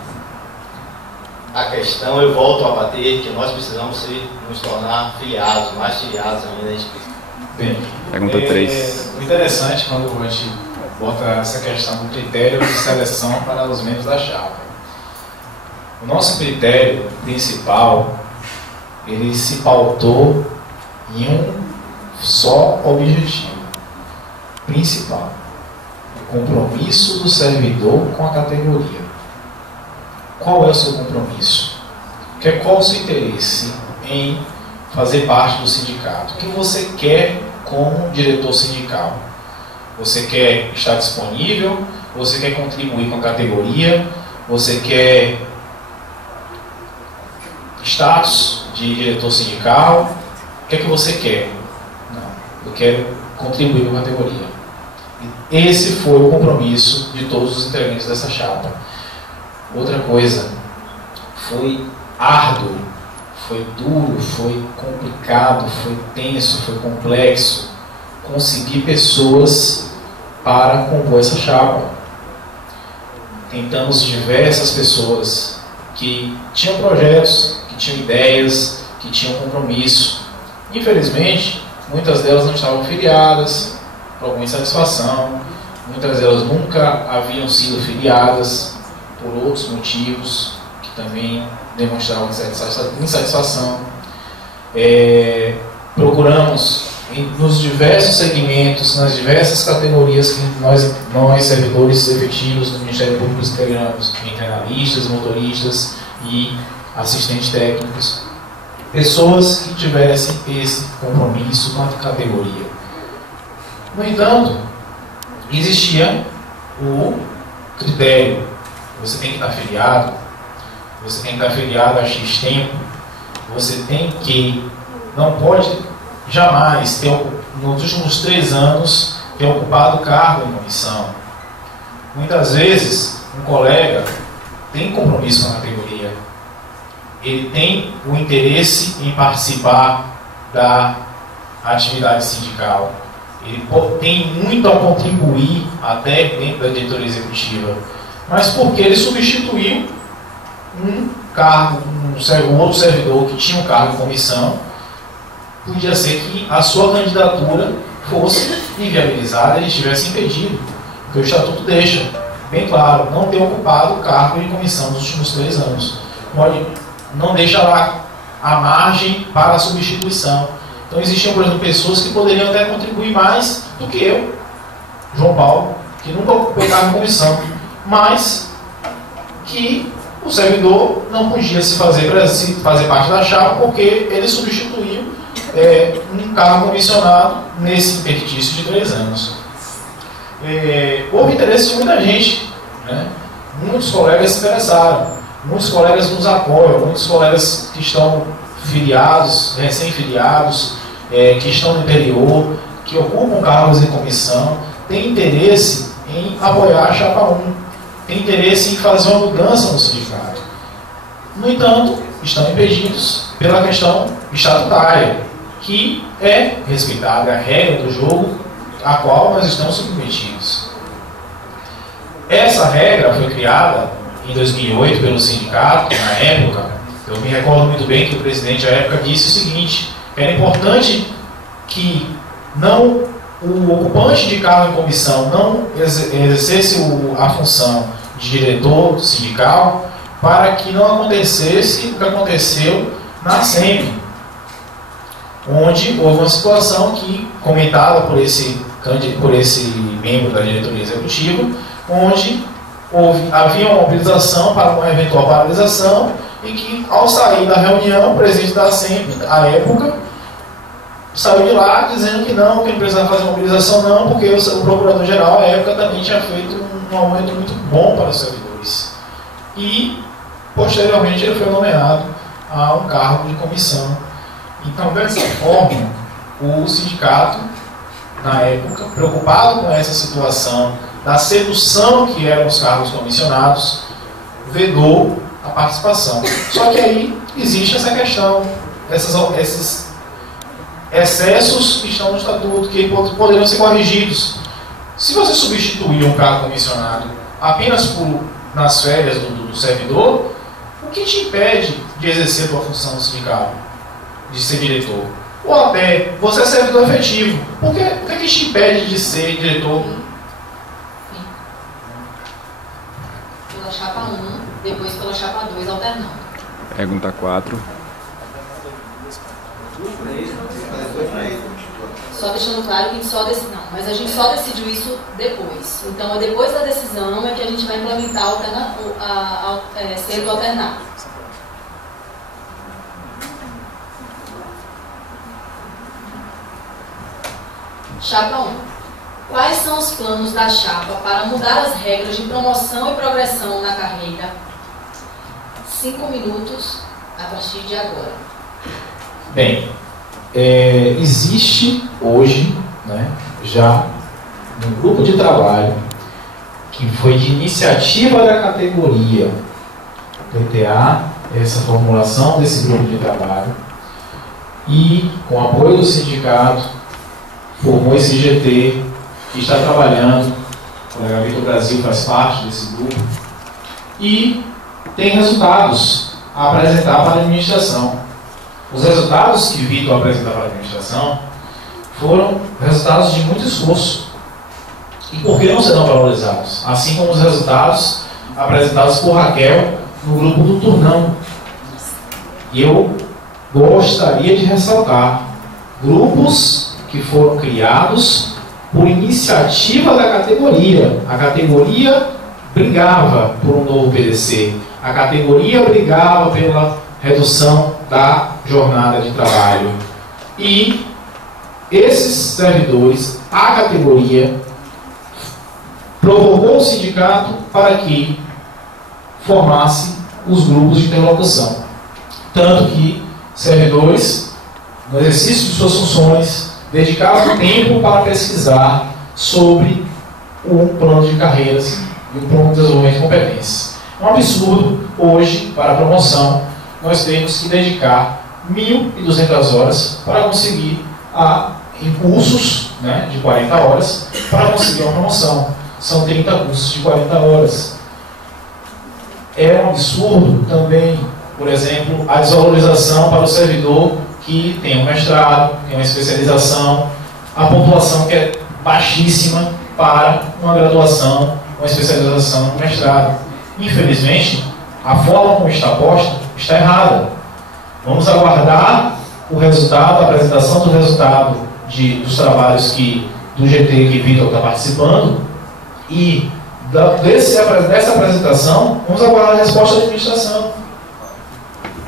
questão, eu volto a bater que nós precisamos nos tornar filiados, mais filiados ainda. Bem, pergunta 3. O interessante quando a gente bota essa questão do critério de seleção para os membros da chapa. O nosso critério principal, ele se pautou em um só objetivo principal: o compromisso do servidor com a categoria. Qual é o seu compromisso? Qual o seu interesse em fazer parte do sindicato? O que você quer como diretor sindical? Você quer estar disponível? Você quer contribuir com a categoria? Você quer status de diretor sindical? O que é que você quer? Não, eu quero contribuir com a categoria. Esse foi o compromisso de todos os integrantes dessa chapa. Outra coisa, foi árduo, foi duro, foi complicado, foi tenso, foi complexo conseguir pessoas para compor essa chapa. Tentamos diversas pessoas que tinham projetos, que tinham ideias, que tinham compromisso. Infelizmente, muitas delas não estavam filiadas, por alguma insatisfação, muitas delas nunca haviam sido filiadas por outros motivos que também demonstravam insatisfação. Procuramos nos diversos segmentos, nas diversas categorias que nós servidores efetivos do Ministério Público integramos, entre analistas, motoristas e assistentes técnicos, pessoas que tivessem esse compromisso com a categoria. No entanto, existia o critério: você tem que estar afiliado, você tem que estar afiliado a X tempo, você tem que, não pode jamais ter, nos últimos 3 anos, ter ocupado cargo em comissão. Muitas vezes, um colega tem compromisso com a categoria, ele tem o interesse em participar da atividade sindical, ele tem muito a contribuir até dentro da diretoria executiva, mas porque ele substituiu um cargo, um outro servidor que tinha um cargo em comissão, podia ser que a sua candidatura fosse inviabilizada, ele estivesse impedido, porque o Estatuto deixa bem claro, não ter ocupado o cargo de comissão nos últimos 3 anos. Não deixa lá a margem para a substituição. Então existiam, por exemplo, pessoas que poderiam até contribuir mais do que eu, João Paulo, que nunca ocupei cargo de comissão, mas que o servidor não podia se fazer parte da chapa porque ele substituiu um cargo comissionado nesse interstício de 3 anos. Houve interesse de muita gente, né? Muitos colegas se interessaram, muitos colegas nos apoiam, muitos colegas que estão filiados, recém-filiados, que estão no interior, que ocupam cargos em comissão, têm interesse em apoiar a Chapa 1, têm interesse em fazer uma mudança no sindicato. No entanto, estão impedidos pela questão estatutária, que é respeitada a regra do jogo a qual nós estamos submetidos. Essa regra foi criada em 2008 pelo sindicato, na época. Eu me recordo muito bem que o presidente à época disse o seguinte: que era importante que o ocupante de cargo em comissão não exercesse a função de diretor sindical, para que não acontecesse o que aconteceu na SEMP, onde houve uma situação comentada por esse membro da diretoria executiva, onde havia uma mobilização para uma eventual paralisação, e que, ao sair da reunião, o presidente da SEMP, à época, saiu de lá dizendo que não precisava fazer mobilização não, porque o procurador-geral, à época, também tinha feito um aumento muito bom para os servidores. E, posteriormente, ele foi nomeado a um cargo de comissão. Então, dessa forma, o sindicato, na época, preocupado com essa situação da sedução que eram os cargos comissionados, vedou a participação. Só que aí existe essa questão, esses excessos que estão no estatuto, que poderiam ser corrigidos. Se você substituir um cargo comissionado apenas nas férias do servidor, o que te impede de exercer a sua função sindical, de ser diretor? Ou até, você é servidor efetivo, o que te impede de ser diretor? Pela chapa 1, depois pela chapa 2, alternando. Pergunta 4. Só deixando claro que a gente mas a gente só decidiu isso depois. Então, depois da decisão é que a gente vai implementar sendo alternado. Chapa 1. Quais são os planos da chapa para mudar as regras de promoção e progressão na carreira? 5 minutos a partir de agora. Bem, existe hoje, né, já um grupo de trabalho que foi de iniciativa da categoria, PTA, essa formulação desse grupo de trabalho e, com o apoio do sindicato, formou esse GT que está trabalhando. O colega Vitor Brasil faz parte desse grupo e tem resultados a apresentar para a administração. Os resultados que Vitor apresentou para a administração foram resultados de muito esforço. E por que não serão valorizados? Assim como os resultados apresentados por Raquel no grupo do Turnão. E eu gostaria de ressaltar grupos que foram criados por iniciativa da categoria. A categoria brigava por um novo PDC. A categoria brigava pela redução da jornada de trabalho. E esses servidores, a categoria, provocou o sindicato para que formasse os grupos de interlocução. Tanto que servidores, no exercício de suas funções, dedicavam tempo para pesquisar sobre o plano de carreiras e o plano de desenvolvimento de competências. É um absurdo, hoje, para a promoção, nós temos que dedicar 1.200 horas para conseguir em cursos, né, de 40 horas, para conseguir uma promoção. São 30 cursos de 40 horas. É um absurdo também, por exemplo, a desvalorização para o servidor que tem um mestrado, tem uma especialização, a pontuação que é baixíssima para uma graduação, uma especialização, um mestrado. Infelizmente, a forma como está posta está errada. Vamos aguardar o resultado, a apresentação do resultado dos trabalhos do GT que Vitor está participando, e dessa apresentação, vamos aguardar a resposta da administração.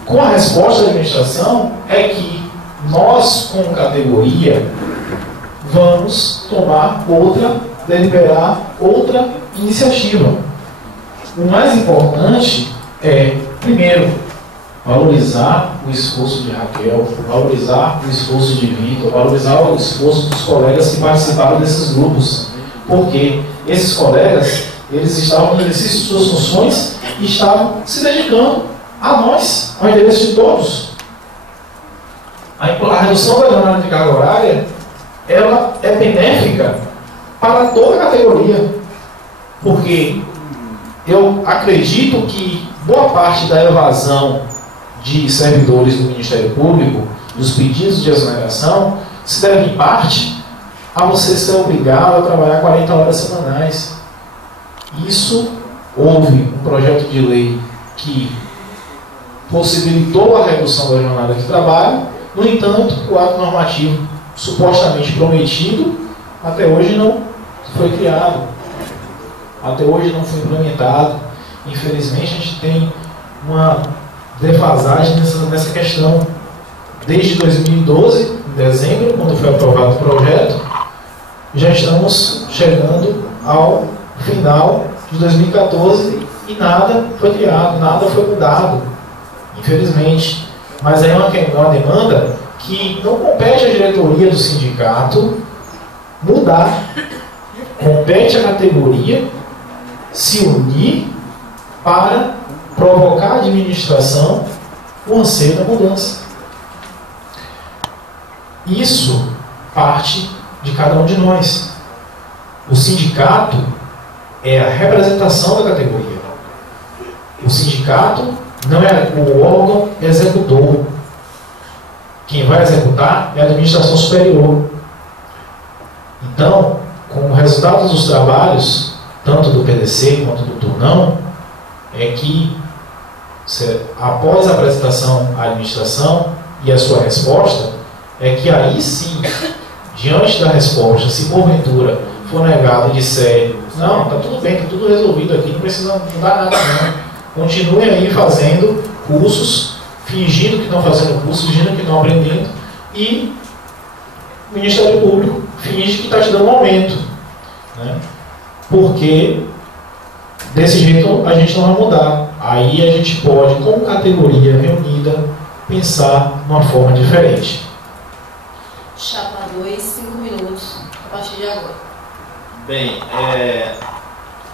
Com a resposta da administração, é que nós, como categoria, vamos deliberar outra iniciativa. O mais importante é, primeiro, valorizar o esforço de Raquel, valorizar o esforço de Vitor, valorizar o esforço dos colegas que participaram desses grupos. Porque esses colegas, eles estavam no exercício de suas funções e estavam se dedicando a nós, ao interesse de todos. A redução da jornada de carga horária, ela é benéfica para toda a categoria. Porque eu acredito que boa parte da evasão de servidores do Ministério Público, dos pedidos de exoneração, se deve em parte a você ser obrigado a trabalhar 40 horas semanais. Isso, houve um projeto de lei que possibilitou a redução da jornada de trabalho. No entanto, o ato normativo supostamente prometido até hoje não foi criado, até hoje não foi implementado. Infelizmente, a gente tem uma defasagem nessa questão. Desde 2012, em dezembro, quando foi aprovado o projeto, já estamos chegando ao final de 2014 e nada foi criado, nada foi mudado, infelizmente. Mas é uma demanda que não compete à diretoria do sindicato mudar. Compete à categoria se unir para provocar a administração o anseio da mudança. Isso parte de cada um de nós. O sindicato é a representação da categoria. O sindicato não é o órgão executor. Quem vai executar é a administração superior. Então, com o resultado dos trabalhos, tanto do PDC quanto do Turnão, é que, após a apresentação à administração e a sua resposta, é que aí sim, diante da resposta, se porventura for negado e disser, não, está tudo bem, está tudo resolvido aqui, não precisa mudar nada não. Continuem aí fazendo cursos, fingindo que estão fazendo cursos, fingindo que estão aprendendo, e o Ministério Público finge que está te dando um aumento, né? Porque desse jeito a gente não vai mudar. Aí a gente pode, como categoria reunida, pensar de uma forma diferente. Chapa 2, 5 minutos, a partir de agora. Bem,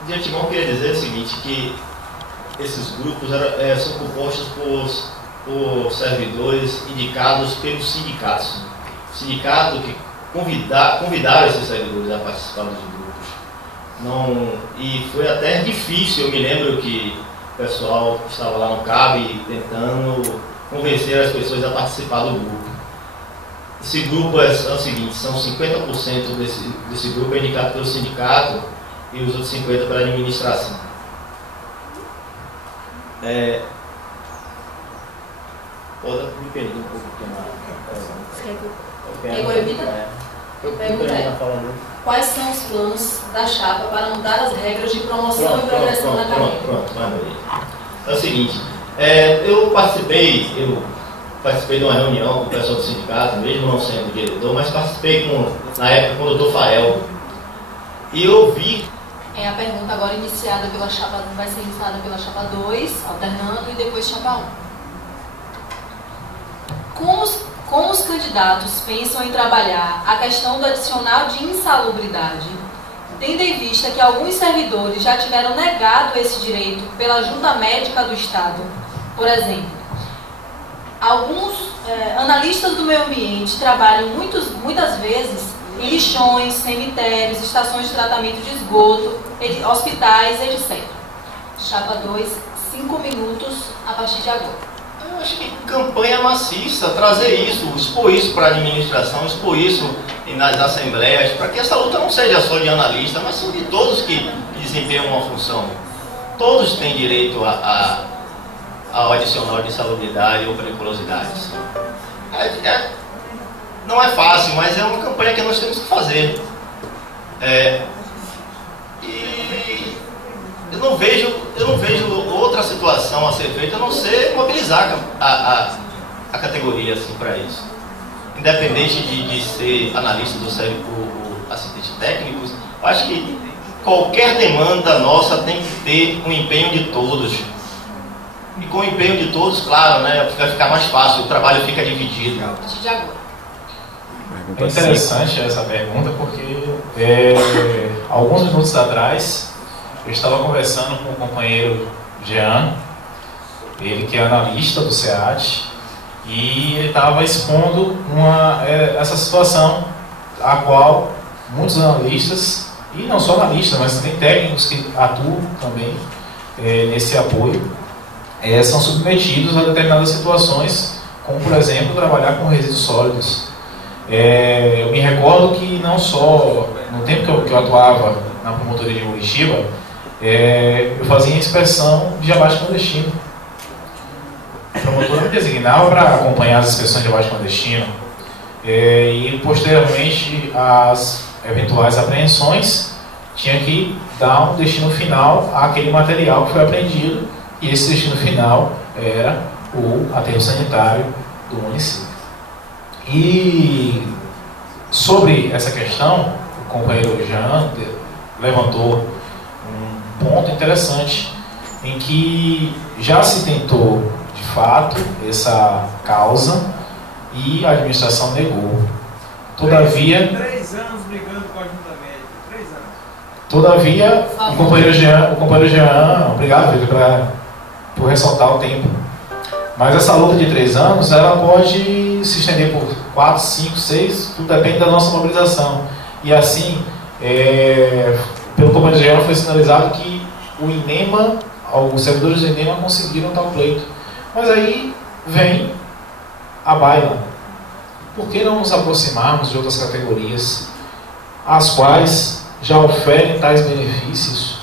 de antemão eu queria dizer o seguinte, que esses grupos são compostos por servidores indicados pelos sindicatos. O sindicato que convidaram esses servidores a participar dos grupos. E foi até difícil, eu me lembro que o pessoal estava lá no CAB tentando convencer as pessoas a participar do grupo. Esse grupo é o seguinte, são 50% desse grupo é indicado pelo sindicato e os outros 50% pela administração. Pode me perder um pouco aqui na... Quais são os planos da chapa para mudar as regras de promoção e progressão na carreira? É o seguinte, eu participei de uma reunião com o pessoal do sindicato, mesmo não sendo diretor, mas participei na época com o Dr. Fael. E eu vi... A pergunta agora iniciada pela chapa 1 vai ser iniciada pela chapa 2, alternando, e depois chapa 1. Como os candidatos pensam em trabalhar a questão do adicional de insalubridade, tendo em vista que alguns servidores já tiveram negado esse direito pela Junta Médica do Estado? Por exemplo, alguns analistas do meio ambiente trabalham muitas vezes em lixões, cemitérios, estações de tratamento de esgoto, hospitais, etc. Chapa 2, 5 minutos a partir de agora. Eu acho que campanha maciça, trazer isso, expor isso para a administração, expor isso nas assembleias, para que essa luta não seja só de analista, mas sim de todos que desempenham uma função. Todos têm direito ao adicional de insalubridade ou periculosidade. Não é fácil, mas é uma campanha que nós temos que fazer. E eu não vejo outra situação a ser feita a não ser mobilizar a categoria assim, para isso. Independente de ser analista do SERV ou assistente técnico, eu acho que qualquer demanda nossa tem que ter um empenho de todos. E com o empenho de todos, claro, né, vai ficar mais fácil, o trabalho fica dividido. A partir de agora. É interessante essa pergunta porque alguns minutos atrás eu estava conversando com o companheiro Jean, ele que é analista do SEAT, e ele estava expondo essa situação a qual muitos analistas, e não só analistas, mas também técnicos que atuam também nesse apoio, são submetidos a determinadas situações, como por exemplo trabalhar com resíduos sólidos. Eu me recordo que não só no tempo que eu atuava na promotoria de Muritiba, eu fazia inspeção de abate clandestino. A promotora me designava para acompanhar as inspeções de abate clandestino e posteriormente as eventuais apreensões tinha que dar um destino final àquele material que foi apreendido, e esse destino final era o aterro sanitário do município. E sobre essa questão, o companheiro Jean levantou um ponto interessante em que já se tentou, de fato, essa causa e a administração negou. Todavia... 3 anos brigando com a Junta Médica, 3 anos. Todavia, o companheiro Jean, obrigado, Vitor, por ressaltar o tempo. Mas essa luta de 3 anos, ela pode se estender por 4, 5, 6, tudo depende da nossa mobilização. E assim, pelo comando geral foi sinalizado que o INEMA, os servidores do INEMA conseguiram tal pleito. Mas aí vem a baila. Por que não nos aproximarmos de outras categorias, as quais já oferem tais benefícios,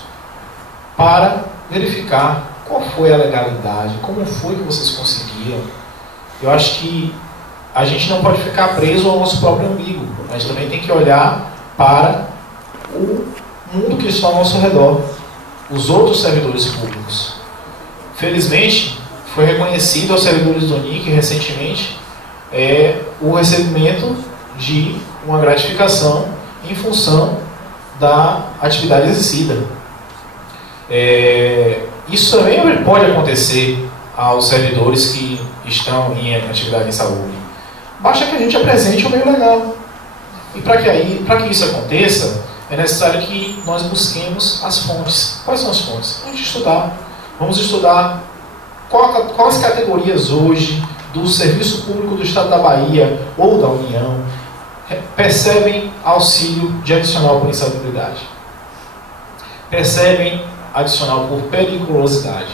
para verificar qual foi a legalidade, como foi que vocês conseguiram? Eu acho que a gente não pode ficar preso ao nosso próprio umbigo. A gente também tem que olhar para o mundo que está ao nosso redor, os outros servidores públicos. Felizmente, foi reconhecido aos servidores do NIC recentemente o recebimento de uma gratificação em função da atividade exercida. Isso também pode acontecer aos servidores que estão em atividade insalubre. Basta que a gente apresente o meio legal. E para que isso aconteça, é necessário que nós busquemos as fontes. Quais são as fontes? A gente estudar. Vamos estudar quais categorias hoje do Serviço Público do Estado da Bahia ou da União percebem auxílio de adicional por insalubridade. Percebem adicional por periculosidade.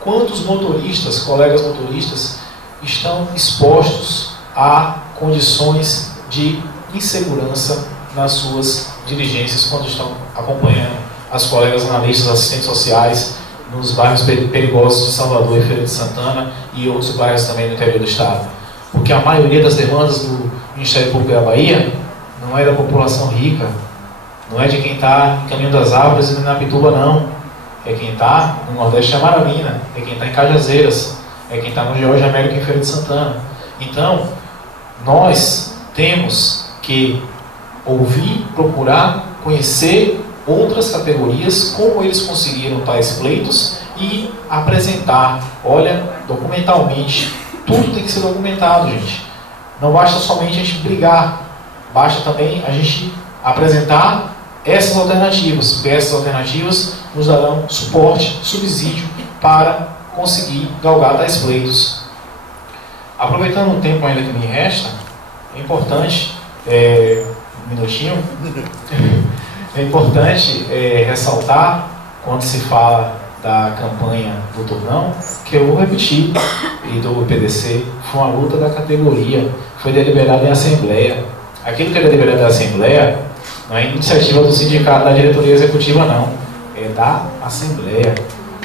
Quantos motoristas, colegas motoristas, estão expostos a condições de insegurança nas suas diligências quando estão acompanhando as colegas analistas, assistentes sociais nos bairros perigosos de Salvador e Feira de Santana e outros bairros também no interior do estado? Porque a maioria das demandas do Ministério Público da Bahia não é da população rica, não é de quem está em Caminho das Árvores e na Pituba, não. É quem está no Nordeste de Amaralina, é quem está em Cajazeiras, é quem está no George América em Feira de Santana. Então, nós temos que ouvir, procurar, conhecer outras categorias, como eles conseguiram tais pleitos e apresentar. Olha, documentalmente, tudo tem que ser documentado, gente. Não basta somente a gente brigar, basta também a gente apresentar essas alternativas, porque essas alternativas nos darão suporte, subsídio para conseguir galgar tais pleitos. Aproveitando o tempo ainda que me resta, é importante, um minutinho, é importante ressaltar, quando se fala da campanha do Turnão, que eu vou repetir, e do PDC, foi uma luta da categoria, foi deliberado em Assembleia. Aquilo que é deliberado em Assembleia não é iniciativa do sindicato da diretoria executiva, não. É da Assembleia.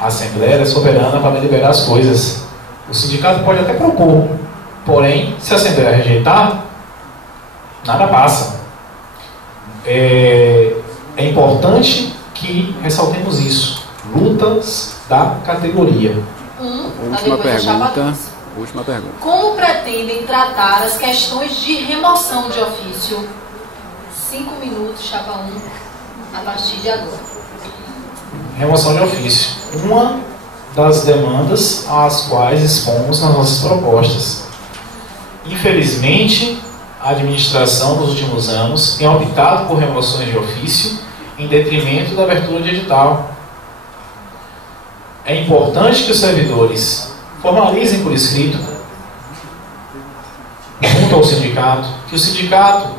A Assembleia é soberana para deliberar as coisas. O sindicato pode até propor, porém, se a Assembleia rejeitar, nada passa. É importante que ressaltemos isso. Lutas da categoria. Última pergunta. Como pretendem tratar as questões de remoção de ofício? 5 minutos, chapa 1, a partir de agora. Remoção de ofício. Uma das demandas às quais expomos nas nossas propostas. Infelizmente, a administração nos últimos anos tem optado por remoções de ofício em detrimento da abertura de edital. É importante que os servidores formalizem por escrito, junto ao sindicato, que o sindicato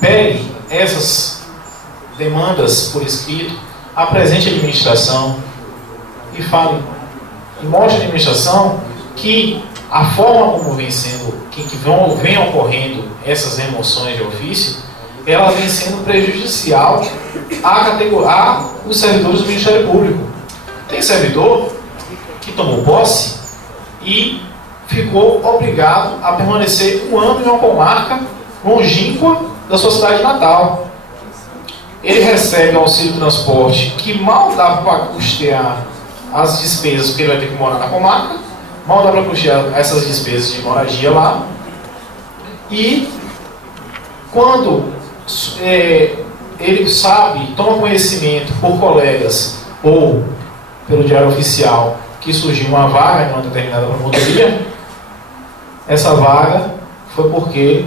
pegue essas demandas por escrito, apresente à administração e fale, e mostre à administração que a forma como vem ocorrendo essas remoções de ofício, ela vem sendo prejudicial aos servidores do Ministério Público. Tem servidor que tomou posse e ficou obrigado a permanecer 1 ano em uma comarca longínqua da sua cidade natal. Ele recebe auxílio transporte que mal dá para custear as despesas, porque ele vai ter que morar na comarca, mal dá para custear essas despesas de moradia lá. E quando ele sabe, toma conhecimento por colegas ou pelo Diário Oficial que surgiu uma vaga em uma determinada promotoria, essa vaga foi porque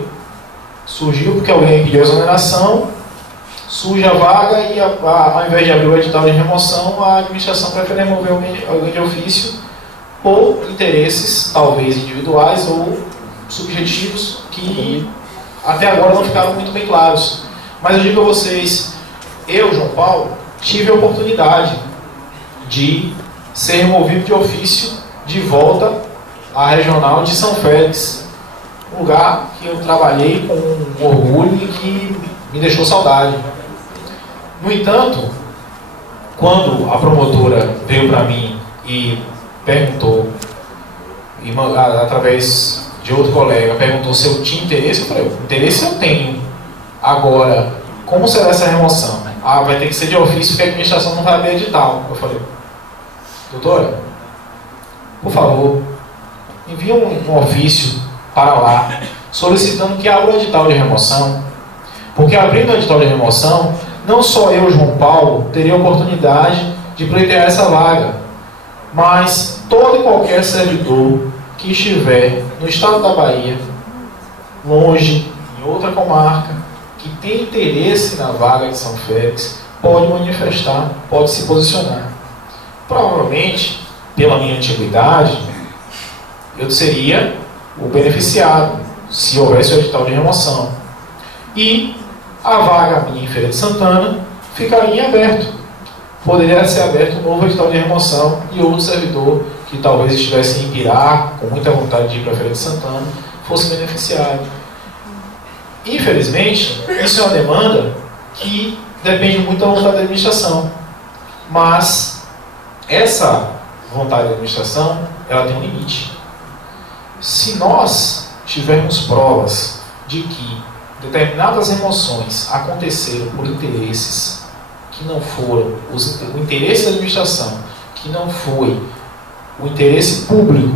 surgiu porque alguém pediu exoneração, surge a vaga e ao invés de abrir o edital de remoção, a administração prefere remover alguém de ofício por interesses talvez individuais ou subjetivos que até agora não ficaram muito bem claros. Mas eu digo a vocês, eu, João Paulo, tive a oportunidade de ser removido de ofício de volta à regional de São Félix, um lugar que eu trabalhei com orgulho e que me deixou saudade. No entanto, quando a promotora veio para mim e perguntou, através de outro colega, perguntou se eu tinha interesse, eu falei, interesse eu tenho. Agora, como será essa remoção? Vai ter que ser de ofício porque a administração não vai abrir edital. Eu falei, doutora, por favor, envie um ofício para lá, solicitando que abra o edital de remoção, porque abrindo o edital de remoção, não só eu, João Paulo, teria a oportunidade de pleitear essa vaga, mas todo e qualquer servidor que estiver no estado da Bahia, longe, em outra comarca, que tem interesse na vaga de São Félix, pode manifestar, pode se posicionar. Provavelmente, pela minha antiguidade, eu seria o beneficiado, se houvesse o edital de remoção. E a vaga minha em Feira de Santana ficaria em aberto. Poderia ser aberto um novo edital de remoção e outro servidor que talvez estivesse em Pirá, com muita vontade de ir para a Feira de Santana, fosse beneficiado. Infelizmente, isso é uma demanda que depende muito da vontade da administração. Mas essa vontade da administração, ela tem um limite. Se nós tivermos provas de que determinadas remoções aconteceram por interesses que não foram o interesse da administração, que não foi o interesse público,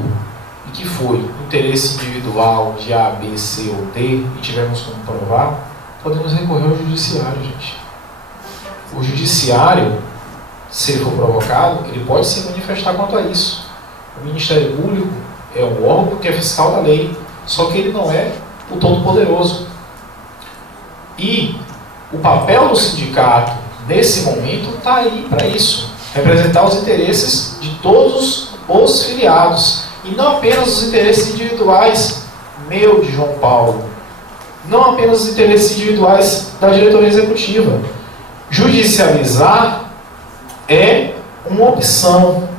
e que foi o interesse individual de A, B, C ou D, e tivermos como provar, podemos recorrer ao judiciário, gente. O judiciário, se ele for provocado, ele pode se manifestar quanto a isso. O Ministério Público é um órgão que é fiscal da lei, só que ele não é o todo-poderoso. E o papel do sindicato, nesse momento, está aí para isso. Representar os interesses de todos os filiados. E não apenas os interesses individuais, meu, de João Paulo. Não apenas os interesses individuais da diretoria executiva. Judicializar é uma opção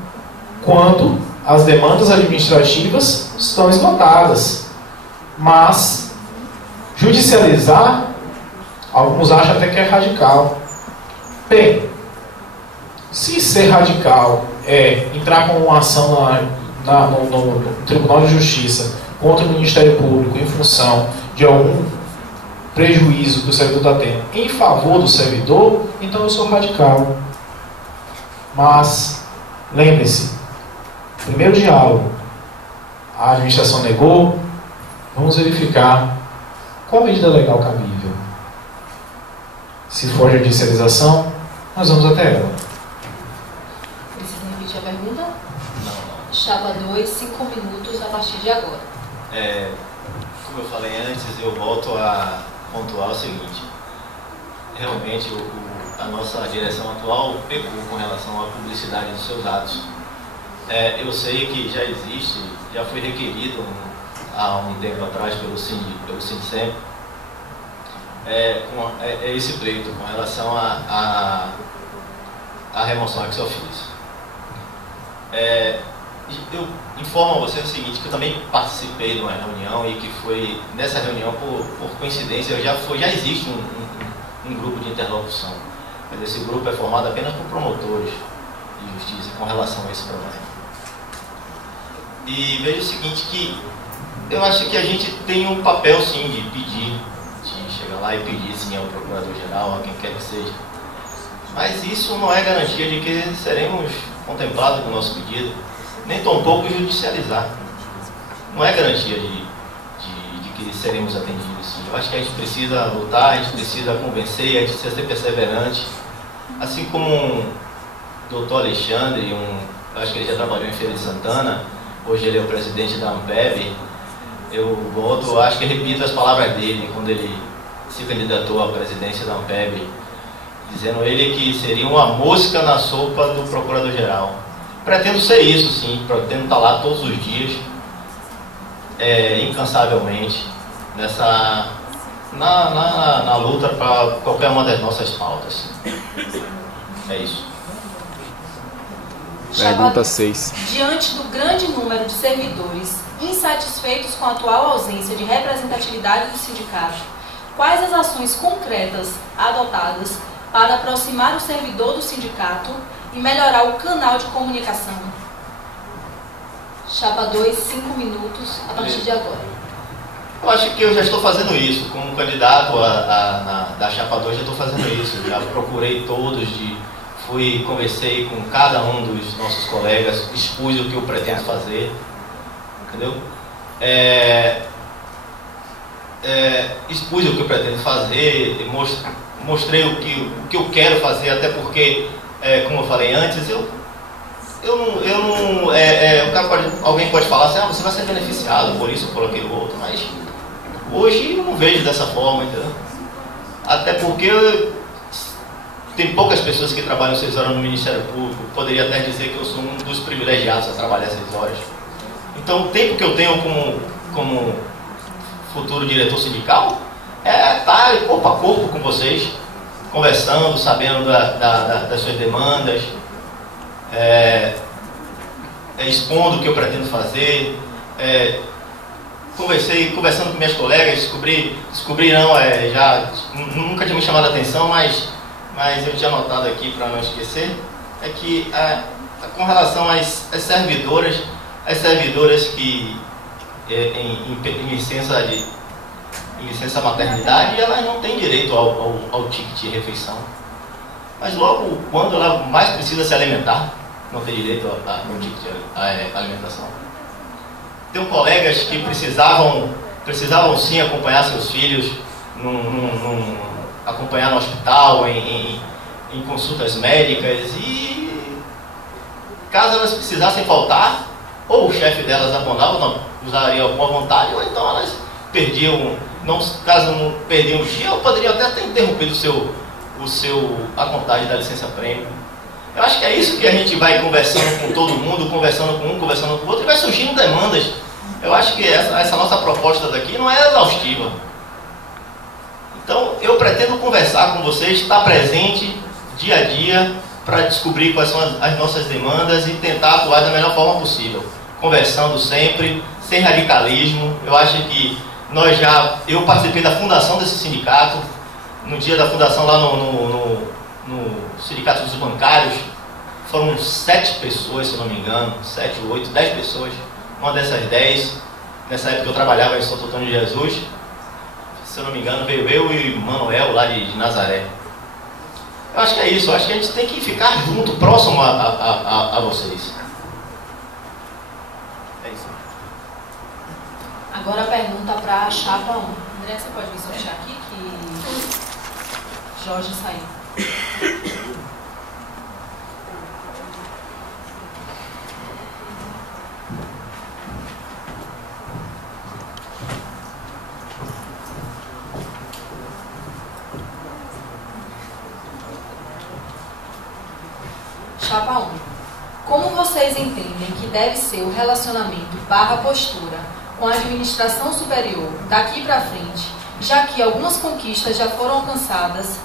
quando as demandas administrativas estão esgotadas. Mas judicializar, alguns acham até que é radical. Bem, se ser radical é entrar com uma ação no Tribunal de Justiça contra o Ministério Público em função de algum prejuízo que o servidor está tendo em favor do servidor, então eu sou radical. Mas, lembre-se, primeiro diálogo, a administração negou, vamos verificar qual a medida legal cabível. Se for judicialização, nós vamos até ela. Precisa repetir a pergunta? Não. Chapa 2, 5 minutos a partir de agora. Como eu falei antes, eu volto a pontuar o seguinte. Realmente, a nossa direção atual pecou com relação à publicidade dos seus atos. Eu sei que já existe, já foi requerido há um tempo atrás pelo Sindicem, esse pleito com relação à remoção ex officio. Eu informo a você o seguinte, que eu também participei de uma reunião e que foi, nessa reunião, por coincidência, já existe um grupo de interlocução. Mas esse grupo é formado apenas por promotores de justiça com relação a esse problema. E vejo o seguinte, que eu acho que a gente tem um papel, sim, de pedir, de chegar lá e pedir, sim, ao procurador-geral, a quem quer que seja. Mas isso não é garantia de que seremos contemplados com o nosso pedido, nem tampouco judicializar. Não é garantia de que seremos atendidos, sim. Eu acho que a gente precisa lutar, a gente precisa convencer, a gente precisa ser perseverante. Assim como o doutor Alexandre, eu acho que ele já trabalhou em Feira de Santana, hoje ele é o presidente da Ampeb. Eu acho que repito as palavras dele quando ele se candidatou à presidência da Ampeb, dizendo ele que seria uma mosca na sopa do procurador-geral. Pretendo ser isso, sim, pretendo estar lá todos os dias, incansavelmente, na luta para qualquer uma das nossas pautas. É isso. Pergunta 6. Diante do grande número de servidores insatisfeitos com a atual ausência de representatividade do sindicato, quais as ações concretas adotadas para aproximar o servidor do sindicato e melhorar o canal de comunicação? Chapa 2, 5 minutos a partir de agora. Eu acho que eu já estou fazendo isso. Como candidato da Chapa 2, já estou fazendo isso. Já procurei todos, conversei com cada um dos nossos colegas, expus o que eu pretendo fazer. Entendeu? Expus o que eu pretendo fazer, mostrei o que eu quero fazer, até porque, como eu falei antes, alguém pode falar assim, você vai ser beneficiado por isso ou por aquilo outro, mas hoje eu não vejo dessa forma, entendeu? Até porque tem poucas pessoas que trabalham 6 horas no Ministério Público. Poderia até dizer que eu sou um dos privilegiados a trabalhar 6 horas. Então, o tempo que eu tenho como futuro diretor sindical é estar corpo a corpo com vocês, conversando, sabendo das suas demandas, expondo o que eu pretendo fazer, conversando com minhas colegas, descobri não, nunca tinha me chamado a atenção, mas eu tinha anotado aqui para não esquecer, é que com relação às servidoras que em licença maternidade, elas não têm direito ao ticket de refeição. Mas logo quando ela mais precisa se alimentar, não tem direito ao ticket de alimentação. Tenho colegas que precisavam sim acompanhar seus filhos, acompanhar no hospital, em consultas médicas, e caso elas precisassem faltar, ou o chefe delas abonava, não usaria alguma vontade, ou então elas perdiam, caso não perdiam o dia, ou poderiam até ter interrompido a contagem da licença prêmio. Eu acho que é isso que a gente vai conversando com todo mundo, conversando com um, conversando com o outro, e vai surgindo demandas. Eu acho que essa nossa proposta daqui não é exaustiva. Então, eu pretendo conversar com vocês, estar presente dia a dia, para descobrir quais são as nossas demandas e tentar atuar da melhor forma possível. Conversando sempre, sem radicalismo. Eu acho que eu participei da fundação desse sindicato, no dia da fundação lá no Sindicato dos Bancários, foram 7 pessoas, se eu não me engano, 7, 8, 10 pessoas. Uma dessas 10, nessa época eu trabalhava em Santo Antônio de Jesus, se eu não me engano, veio eu e Manuel lá de Nazaré. Eu acho que é isso, eu acho que a gente tem que ficar junto, próximo a vocês. É isso. Agora a pergunta para a chapa 1. André, você pode vir sortear aqui, que Jorge saiu. Chapa 1. Como vocês entendem que deve ser o relacionamento / postura com a administração superior daqui para frente, já que algumas conquistas já foram alcançadas,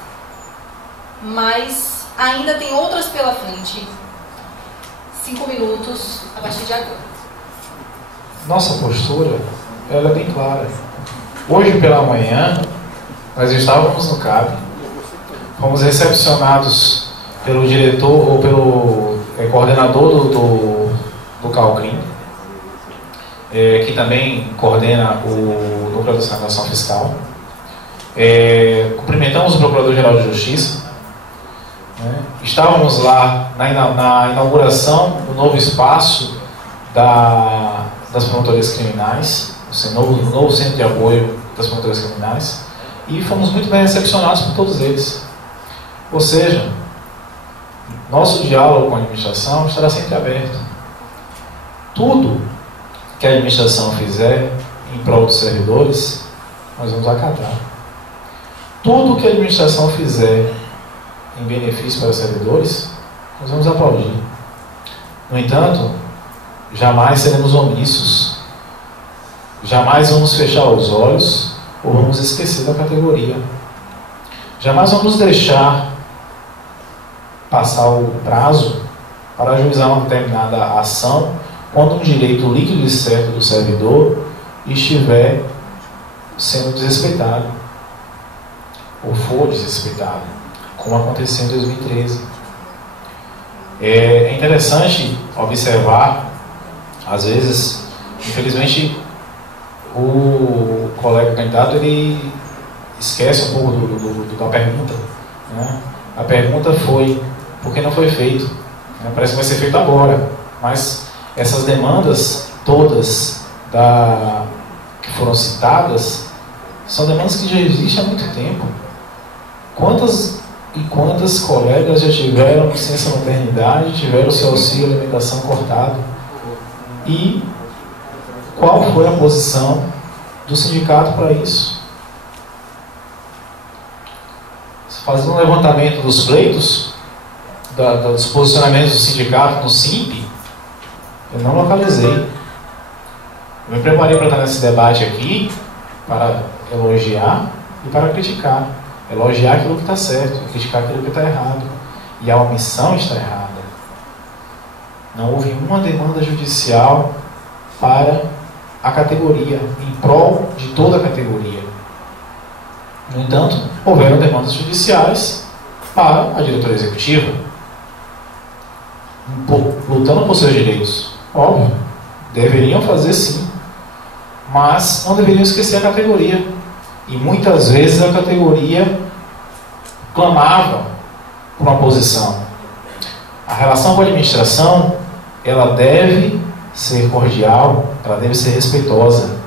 mas ainda tem outras pela frente? 5 minutos a partir de agora. Nossa postura, ela é bem clara. Hoje pela manhã, nós estávamos no CAB, fomos recepcionados pelo diretor ou pelo coordenador do CALCRIM, que também coordena o Núcleo de Fiscalização Fiscal. Cumprimentamos o Procurador-Geral de Justiça. Estávamos lá na inauguração do novo espaço das promotorias criminais, o novo centro de apoio das promotorias criminais, e fomos muito bem recepcionados por todos eles. Ou seja, nosso diálogo com a administração estará sempre aberto. Tudo que a administração fizer em prol dos servidores, nós vamos acatar. Tudo que a administração fizer em benefício para os servidores, nós vamos aplaudir. No entanto, jamais seremos omissos, jamais vamos fechar os olhos ou vamos esquecer da categoria. Jamais vamos deixar passar o prazo para ajuizar uma determinada ação quando um direito líquido e certo do servidor estiver sendo desrespeitado ou for desrespeitado, como aconteceu em 2013. É interessante observar, às vezes, infelizmente, o colega candidato ele esquece um pouco da pergunta, né? A pergunta foi: por que não foi feito? Parece que vai ser feito agora, mas essas demandas todas que foram citadas são demandas que já existem há muito tempo. Quantas e quantas colegas já tiveram licença maternidade, tiveram seu auxílio alimentação cortado? E qual foi a posição do sindicato para isso? fazendo um levantamento dos pleitos, dos posicionamentos do sindicato no SIMP, eu não localizei. Eu me preparei para estar nesse debate aqui para elogiar e para criticar. Elogiar aquilo que está certo e criticar aquilo que está errado. E a omissão está errada. Não houve uma demanda judicial para a categoria, em prol de toda a categoria. No entanto, houveram demandas judiciais para a diretoria executiva, lutando por seus direitos. Óbvio, deveriam fazer sim, mas não deveriam esquecer a categoria. E muitas vezes a categoria clamava por uma posição. A relação com a administração, ela deve ser cordial, ela deve ser respeitosa.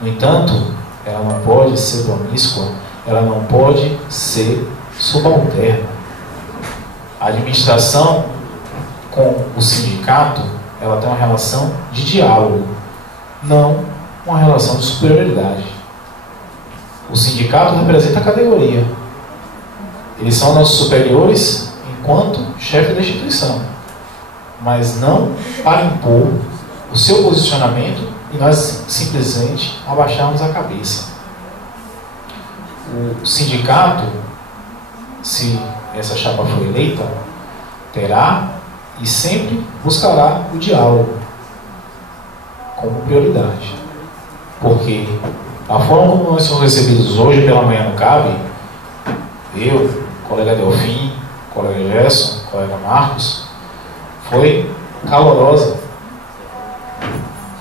No entanto, ela não pode ser promíscua, ela não pode ser subalterna. A administração com o sindicato, ela tem uma relação de diálogo, não uma relação de superioridade. O sindicato representa a categoria. Eles são nossos superiores enquanto chefe da instituição, mas não para impor o seu posicionamento e nós simplesmente abaixarmos a cabeça. O sindicato, se essa chapa for eleita, terá e sempre buscará o diálogo como prioridade. Porque a forma como nós somos recebidos hoje pela manhã no CAB, eu, colega Delfim, colega Gerson, colega Marcos, foi calorosa.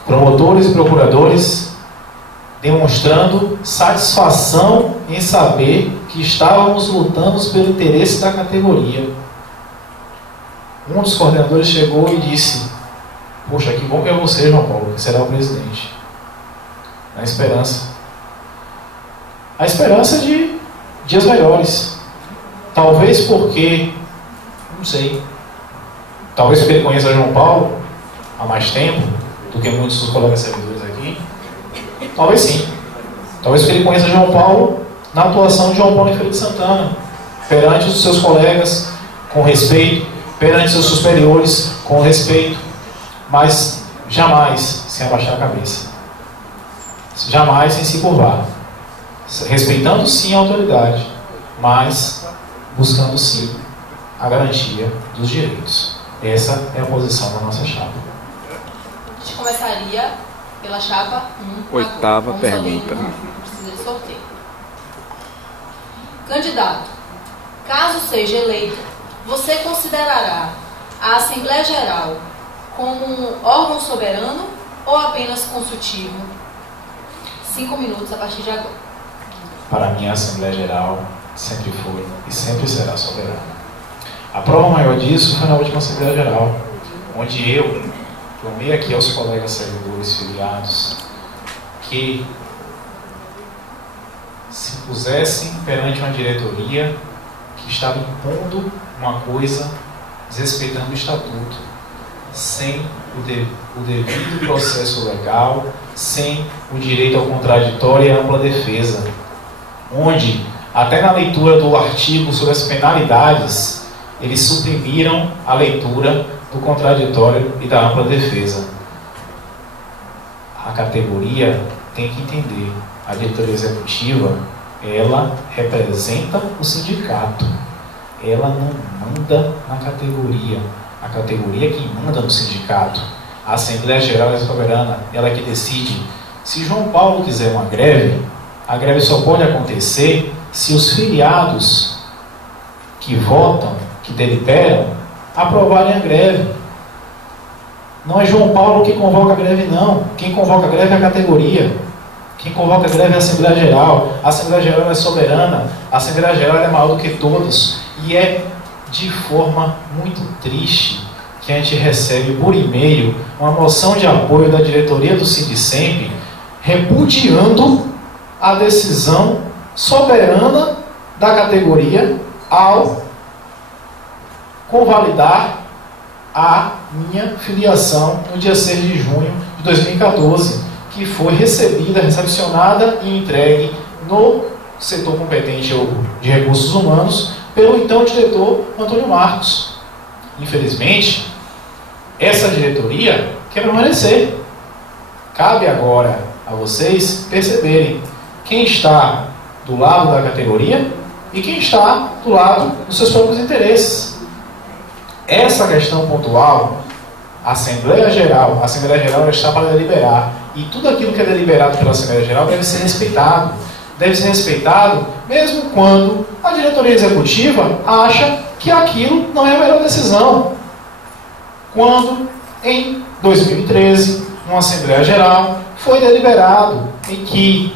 Promotores e procuradores demonstrando satisfação em saber que estávamos lutando pelo interesse da categoria. Um dos coordenadores chegou e disse: poxa, que bom que é você, João Paulo, que será o presidente. Na esperança. A esperança de dias melhores. Talvez porque, não sei, talvez porque ele conheça João Paulo há mais tempo do que muitos dos colegas servidores aqui. Talvez sim. Talvez porque ele conheça João Paulo na atuação de João Paulo em Feira de Santana, perante os seus colegas, com respeito, perante seus superiores, com respeito, mas jamais sem abaixar a cabeça. Jamais sem se curvar. Respeitando sim a autoridade, mas buscando sim a garantia dos direitos. Essa é a posição da nossa chapa. A gente começaria pela chapa 1. Oitava pergunta. Precisa de sorteio. Candidato, caso seja eleito, você considerará a Assembleia Geral como um órgão soberano ou apenas consultivo? 5 minutos a partir de agora. Para mim, a Assembleia Geral sempre foi e sempre será soberana. A prova maior disso foi na última Assembleia Geral, onde eu tomei aqui aos colegas servidores filiados que se pusessem perante uma diretoria que estava impondo uma coisa desrespeitando o Estatuto, sem o devido processo legal, sem o direito ao contraditório e à ampla defesa, onde, até na leitura do artigo sobre as penalidades, eles suprimiram a leitura do contraditório e da ampla defesa. A categoria tem que entender, a diretoria executiva, ela representa o sindicato, ela não manda na categoria, a categoria é quem manda no sindicato. A Assembleia Geral é soberana, ela é que decide. Se João Paulo quiser uma greve, a greve só pode acontecer se os filiados que votam, que deliberam, aprovarem a greve. Não é João Paulo que convoca a greve, não. Quem convoca a greve é a categoria. Quem convoca a greve é a Assembleia Geral. A Assembleia Geral é soberana. A Assembleia Geral é maior do que todos. E é de forma muito triste que a gente recebe por e-mail uma moção de apoio da diretoria do Sindicemp repudiando a decisão soberana da categoria ao convalidar a minha filiação no dia 6 de junho de 2014, que foi recebida, recepcionada e entregue no setor competente de recursos humanos, pelo então diretor Antônio Marcos. Infelizmente, essa diretoria quer permanecer. Cabe agora a vocês perceberem quem está do lado da categoria e quem está do lado dos seus próprios interesses. Essa questão pontual, a Assembleia Geral está para deliberar, e tudo aquilo que é deliberado pela Assembleia Geral deve ser respeitado. Deve ser respeitado mesmo quando a diretoria executiva acha que aquilo não é a melhor decisão. Quando, em 2013, numa Assembleia Geral, foi deliberado em que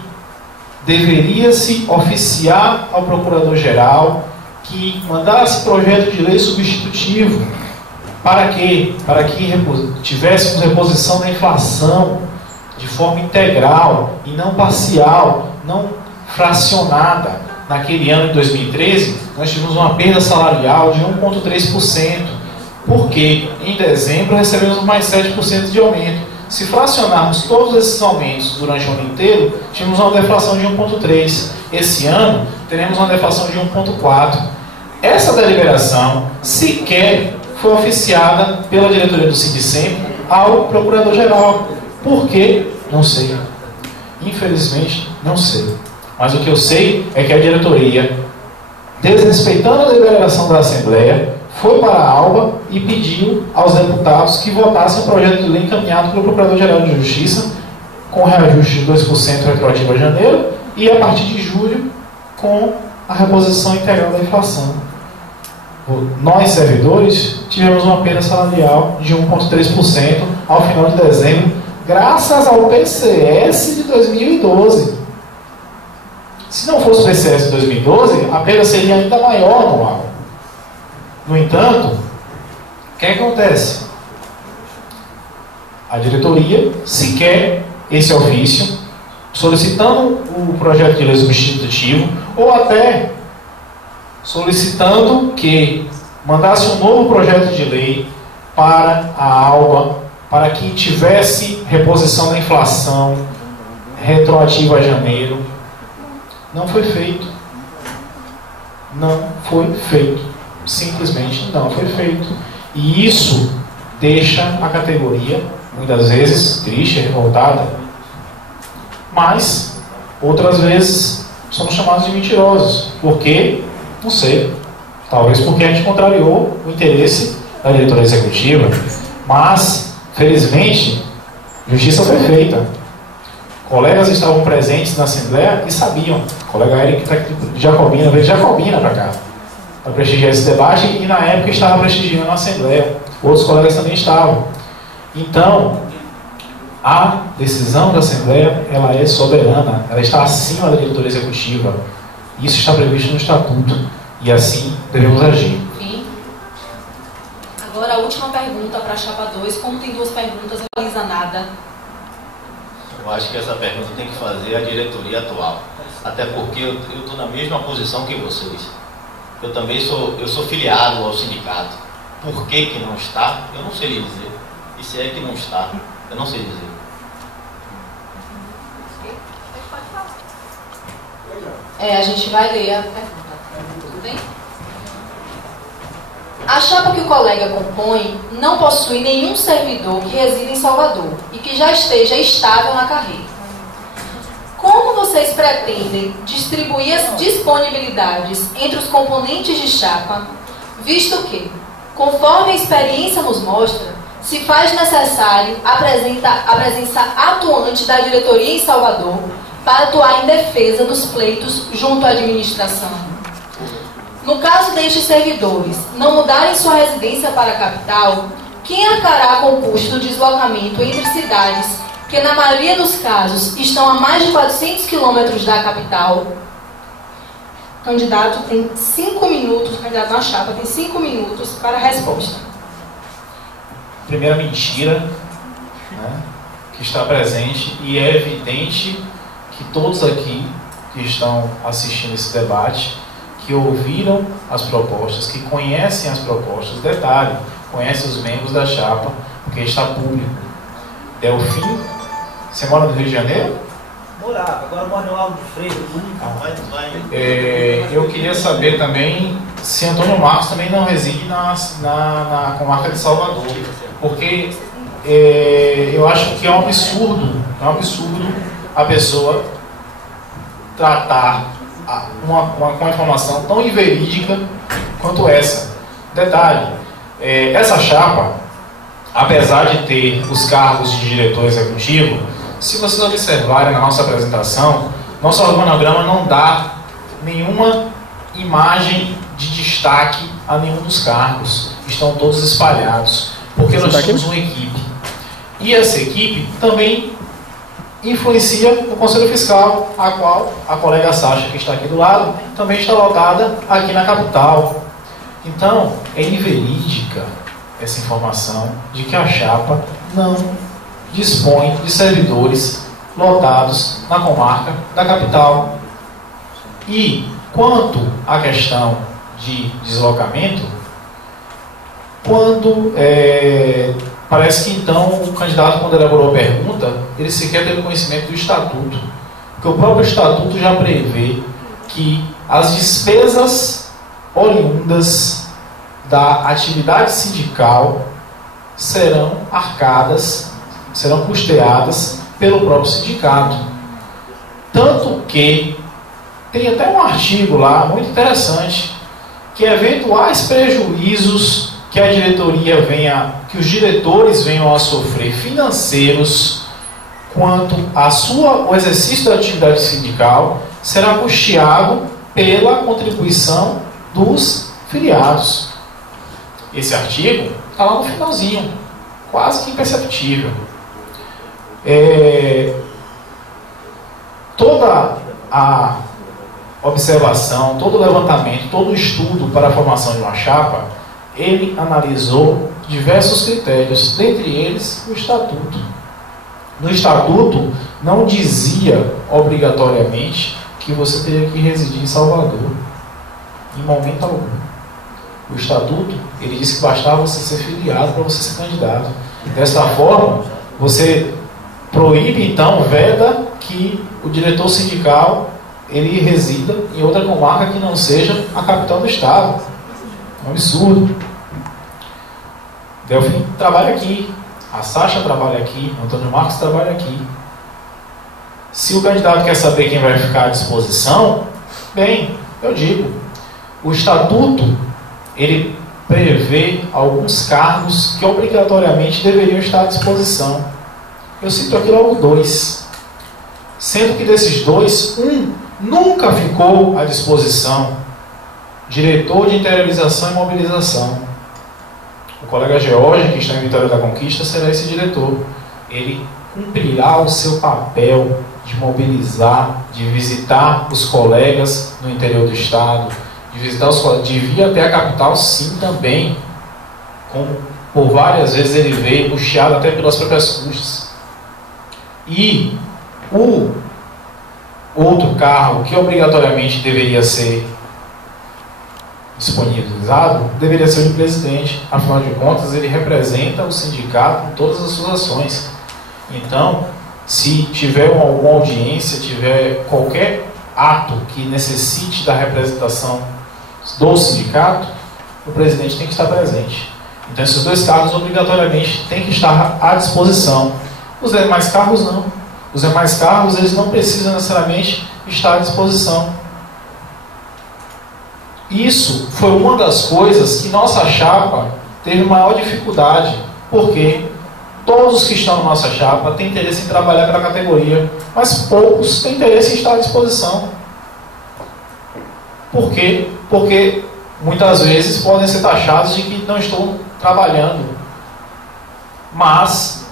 deveria-se oficiar ao Procurador-Geral que mandasse projeto de lei substitutivo. Para quê? Para que tivéssemos reposição da inflação de forma integral e não parcial, não fracionada. Naquele ano de 2013, nós tivemos uma perda salarial de 1,3%. Porque em dezembro recebemos mais 7% de aumento. Se fracionarmos todos esses aumentos durante o ano inteiro, tínhamos uma deflação de 1,3%. Esse ano, teremos uma deflação de 1,4%. Essa deliberação sequer foi oficiada pela diretoria do Sindicem ao Procurador-Geral. Por quê? Não sei. Infelizmente, não sei. Mas o que eu sei é que a diretoria, desrespeitando a deliberação da Assembleia, foi para a ALBA e pediu aos deputados que votassem o projeto de lei encaminhado pelo Procurador-Geral de Justiça, com reajuste de 2% retroativo a janeiro, e a partir de julho, com a reposição integral da inflação. Nós, servidores, tivemos uma perda salarial de 1,3% ao final de dezembro, graças ao PCS de 2012. Se não fosse o PCS de 2012, a perda seria ainda maior anual. No entanto, o que acontece? A diretoria sequer esse ofício, solicitando o projeto de lei substitutivo, ou até solicitando que mandasse um novo projeto de lei para a ALBA, para que tivesse reposição da inflação retroativa a janeiro. Não foi feito. Não foi feito. Simplesmente não foi feito. E isso deixa a categoria, muitas vezes, triste, revoltada. Mas, outras vezes, somos chamados de mentirosos. Por quê? Não sei. Talvez porque a gente contrariou o interesse da diretoria executiva. Mas, felizmente, justiça foi feita. Colegas estavam presentes na Assembleia e sabiam. O colega Eric está aqui de Jacobina, veio de Jacobina para cá, para prestigiar esse debate, e na época estava prestigiando a Assembleia. Outros colegas também estavam. Então, a decisão da Assembleia, ela é soberana, ela está acima da diretoria executiva. Isso está previsto no Estatuto, e assim devemos agir. Fim. Agora a última pergunta para a chapa 2, como tem duas perguntas, não realiza nada. Eu acho que essa pergunta tem que fazer a diretoria atual. Até porque eu estou na mesma posição que vocês. Eu também sou filiado ao sindicato. Por que não está? Eu não sei dizer. E se é que não está, eu não sei dizer. A gente vai ler a pergunta. Tudo bem? A chapa que o colega compõe não possui nenhum servidor que resida em Salvador e que já esteja estável na carreira. Como vocês pretendem distribuir as disponibilidades entre os componentes de chapa, visto que, conforme a experiência nos mostra, se faz necessário a presença atuante da diretoria em Salvador para atuar em defesa dos pleitos junto à administração? No caso destes servidores não mudarem sua residência para a capital, quem arcará com o custo do deslocamento entre cidades que, na maioria dos casos, estão a mais de 400 quilômetros da capital? O candidato tem 5 minutos, o candidato na chapa tem 5 minutos para a resposta. Primeira mentira, que está presente, e é evidente que todos aqui que estão assistindo esse debate, que ouviram as propostas, que conhecem as propostas, detalhe, conhecem os membros da chapa, porque está público. Delfim, você mora no Rio de Janeiro? Morava, agora mora no Lago de Freitas. Eu queria saber também se Antônio Marcos também não reside na comarca de Salvador, porque eu acho que é um absurdo a pessoa tratar uma informação tão inverídica quanto essa. Detalhe, essa chapa, apesar de ter os cargos de diretor executivo, se vocês observarem na nossa apresentação, nosso organograma não dá nenhuma imagem de destaque a nenhum dos cargos. Estão todos espalhados, porque nós somos uma equipe. E essa equipe também influencia o Conselho Fiscal, a qual a colega Sasha, que está aqui do lado, também está lotada aqui na capital. Então, é inverídica essa informação de que a chapa não dispõe de servidores lotados na comarca da capital. E quanto à questão de deslocamento, quando parece que então o candidato, quando elaborou a pergunta, ele sequer teve conhecimento do estatuto, porque o próprio estatuto já prevê que as despesas oriundas da atividade sindical serão arcadas, serão custeadas pelo próprio sindicato. Tanto que tem até um artigo lá muito interessante, que eventuais prejuízos que a diretoria que os diretores venham a sofrer financeiros quanto ao exercício da atividade sindical será custeado pela contribuição dos filiados. Esse artigo está lá no finalzinho, quase que imperceptível. Toda a observação, todo o levantamento, todo o estudo para a formação de uma chapa, ele analisou diversos critérios, dentre eles o estatuto. No estatuto não dizia obrigatoriamente que você teria que residir em Salvador, em momento algum. O estatuto, ele disse que bastava você ser filiado para você ser candidato. Desta forma, você proíbe, então, veda que o diretor sindical ele resida em outra comarca que não seja a capital do estado. É um absurdo. Delfim trabalha aqui, a Sasha trabalha aqui, o Antônio Marcos trabalha aqui. Se o candidato quer saber quem vai ficar à disposição, bem, eu digo, o estatuto ele prevê alguns cargos que obrigatoriamente deveriam estar à disposição. Eu cito aqui logo 2. Sendo que desses 2, um nunca ficou à disposição. Diretor de interiorização e mobilização. O colega George, que está em Vitória da Conquista, será esse diretor. Ele cumprirá o seu papel de mobilizar, de visitar os colegas no interior do estado, de visitar os colegas, de vir até a capital, sim, também, como por várias vezes ele veio, puxado até pelas próprias custas. E o outro cargo que obrigatoriamente deveria ser disponibilizado deveria ser o de presidente. Afinal de contas, ele representa o sindicato em todas as suas ações. Então, se tiver alguma audiência, tiver qualquer ato que necessite da representação do sindicato, o presidente tem que estar presente. Então, esses 2 cargos obrigatoriamente têm que estar à disposição. Os demais cargos não. Os demais cargos, eles não precisam necessariamente estar à disposição. Isso foi uma das coisas que nossa chapa teve maior dificuldade, porque todos que estão na nossa chapa têm interesse em trabalhar pela categoria, mas poucos têm interesse em estar à disposição. Por quê? Porque muitas vezes podem ser taxados de que não estão trabalhando. Mas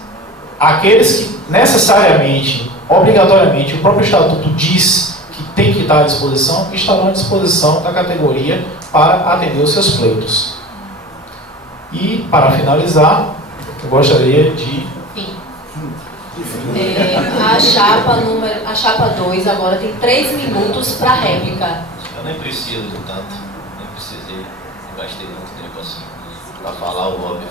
aqueles que necessariamente, obrigatoriamente, o próprio estatuto diz que tem que estar à disposição, estarão à disposição da categoria para atender os seus pleitos. E, para finalizar, eu gostaria de... A chapa 2 agora tem 3 minutos para réplica. Eu nem preciso de tanto, nem precisei, não gastei tanto tempo assim para falar o óbvio.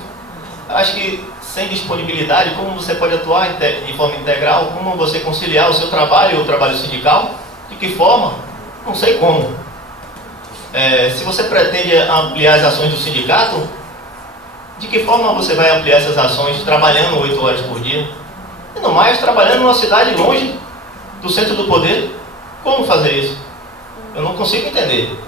Acho que sem disponibilidade, como você pode atuar de forma integral, como você conciliar o seu trabalho e o trabalho sindical, de que forma? Não sei como. Se você pretende ampliar as ações do sindicato, de que forma você vai ampliar essas ações trabalhando 8 horas por dia? E no mais, trabalhando numa cidade longe do centro do poder? Como fazer isso? Eu não consigo entender.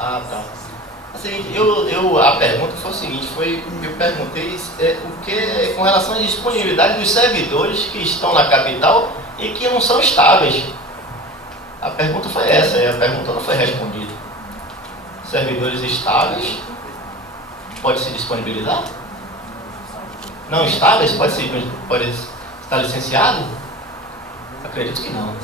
Ah, tá. Assim, a pergunta foi o seguinte, eu perguntei o que com relação à disponibilidade dos servidores que estão na capital e que não são estáveis. A pergunta foi essa, e a pergunta não foi respondida. Servidores estáveis pode se disponibilizar? Não estáveis pode estar licenciado? Acredito que não.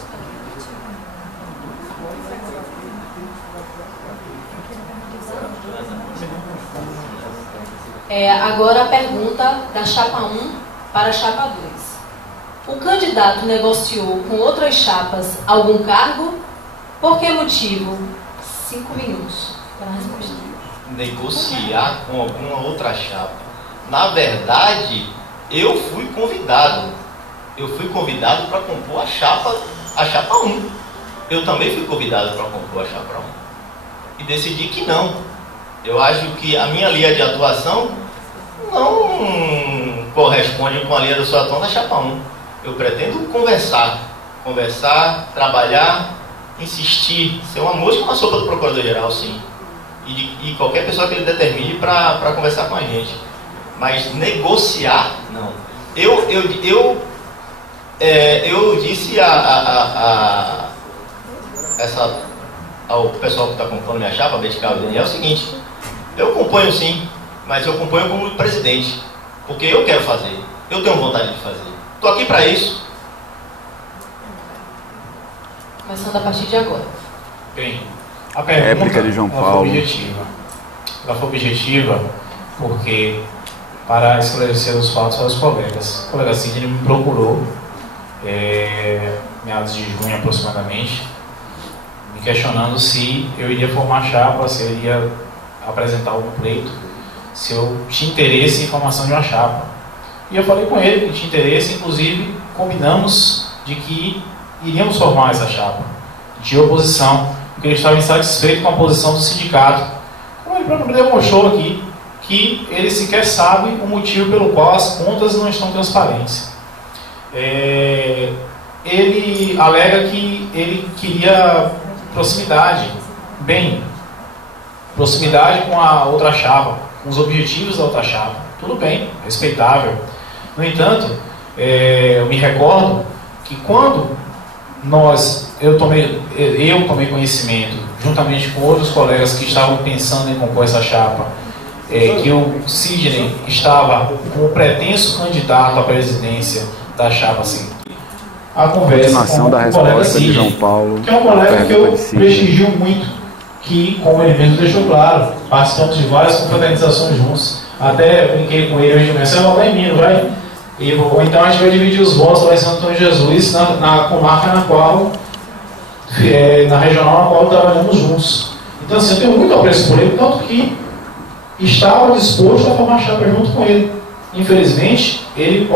Agora a pergunta da chapa 1 para a chapa 2. O candidato negociou com outras chapas algum cargo? Por que motivo? 5 minutos para a resposta. Negociar com alguma outra chapa. Na verdade, eu fui convidado. Eu fui convidado para compor a chapa 1. Eu também fui convidado para compor a chapa 1. E decidi que não. Eu acho que a minha linha de atuação não corresponde com a linha de atuação da chapa 1. Eu pretendo conversar, trabalhar, insistir, ser uma mosca na sopa do Procurador-Geral, sim. E qualquer pessoa que ele determine para conversar com a gente. Mas negociar, não. Eu disse ao pessoal que está compondo minha chapa, Betical e Daniel, é o seguinte: eu componho sim, mas eu componho como presidente, porque eu quero fazer, eu tenho vontade de fazer. Estou aqui para isso. Começando a partir de agora. Bem, a pergunta réplica de João Paulo. Ela foi objetiva porque, para esclarecer os fatos aos colegas, o colega Sidney me procurou, meados de junho aproximadamente, me questionando se eu iria formar chapa, se eu iria apresentar algum pleito, se eu tinha interesse em formação de uma chapa. E eu falei com ele que tinha interesse, inclusive combinamos de que iríamos formar essa chapa de oposição, porque ele estava insatisfeito com a posição do sindicato. Como ele próprio demonstrou aqui, que ele sequer sabe o motivo pelo qual as contas não estão transparentes. Ele alega que ele queria proximidade. Bem, proximidade com a outra chapa, com os objetivos da outra chapa. Tudo bem, respeitável. No entanto, eu me recordo que quando eu tomei conhecimento, juntamente com outros colegas que estavam pensando em compor essa chapa, que o Sidney estava como pretenso candidato à presidência da chapa assim. A conversa com da o colega Sidney, de João Paulo, que é um colega que eu prestigio muito, que, como ele mesmo deixou claro, participamos de várias confraternizações juntos. Até brinquei com ele hoje de manhã: você vai votar em mim, não vai? Ou então a gente vai dividir os votos lá em Santo Antônio de Jesus, na comarca na qual, na regional na qual trabalhamos juntos. Então assim, eu tenho muito apreço por ele, tanto que estava disposto a formar chapa junto com ele. Infelizmente, ele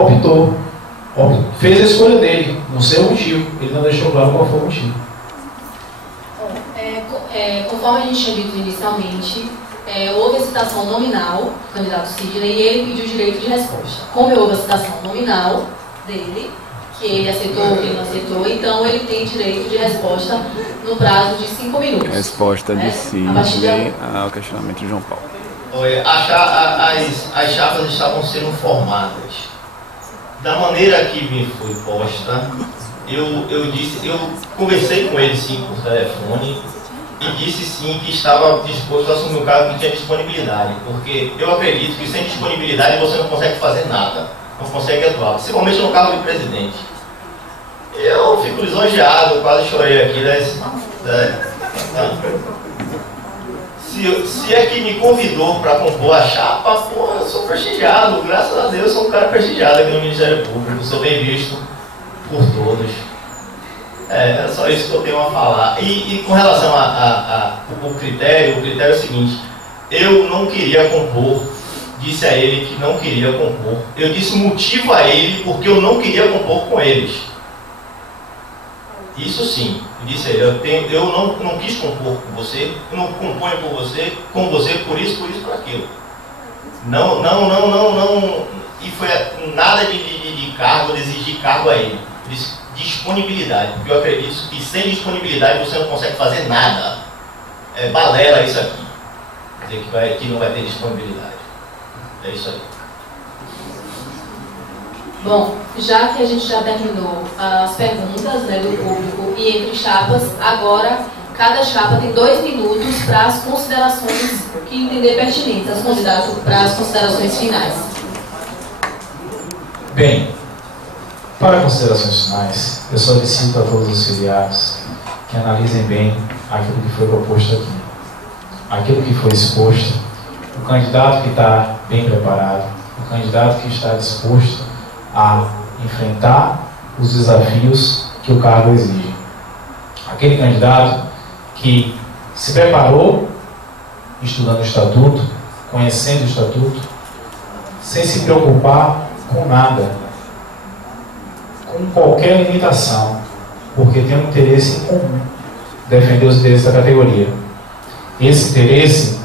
fez a escolha dele, não sei o motivo, ele não deixou claro qual foi o motivo. Conforme a gente tinha dito inicialmente, houve a citação nominal do candidato Sidney e ele pediu direito de resposta. Como houve a citação nominal dele, que ele aceitou, que ele não aceitou, então ele tem direito de resposta no prazo de 5 minutos. Resposta de Sidney ao questionamento de João Paulo. As chapas estavam sendo formadas. Da maneira que me foi posta, eu conversei com ele sim por telefone e disse sim que estava disposto a assumir o cargo que tinha disponibilidade, porque eu acredito que sem disponibilidade você não consegue fazer nada, não consegue atuar, principalmente no cargo de presidente. Eu fico lisonjeado, quase chorei aqui, Se é que me convidou para compor a chapa, pô, eu sou prestigiado, graças a Deus, sou um cara prestigiado aqui no Ministério Público, sou bem visto por todos. É só isso que eu tenho a falar. E com relação ao critério, o critério é o seguinte: eu não queria compor, disse a ele que não queria compor. Eu disse o motivo a ele porque eu não queria compor com eles. Isso sim, eu disse a ele, eu não quis compor com você, eu não componho com você por isso, por aquilo. Não, e foi nada de cargo, de exigir cargo a ele. Eu disse disponibilidade, porque eu acredito que sem disponibilidade você não consegue fazer nada. É balela isso aqui, dizer que não vai ter disponibilidade. É isso aí. Bom, já que a gente já terminou as perguntas, né, do público e entre chapas, agora cada chapa tem 2 minutos para as considerações que entender pertinentes, as convidados para as considerações finais. Bem, para considerações finais, eu solicito a todos os filiados que analisem bem aquilo que foi proposto aqui, aquilo que foi exposto, o candidato que está bem preparado, o candidato que está disposto a enfrentar os desafios que o cargo exige. Aquele candidato que se preparou estudando o Estatuto, conhecendo o Estatuto, sem se preocupar com nada, com qualquer limitação, porque tem um interesse em comum, defender os interesses da categoria. Esse interesse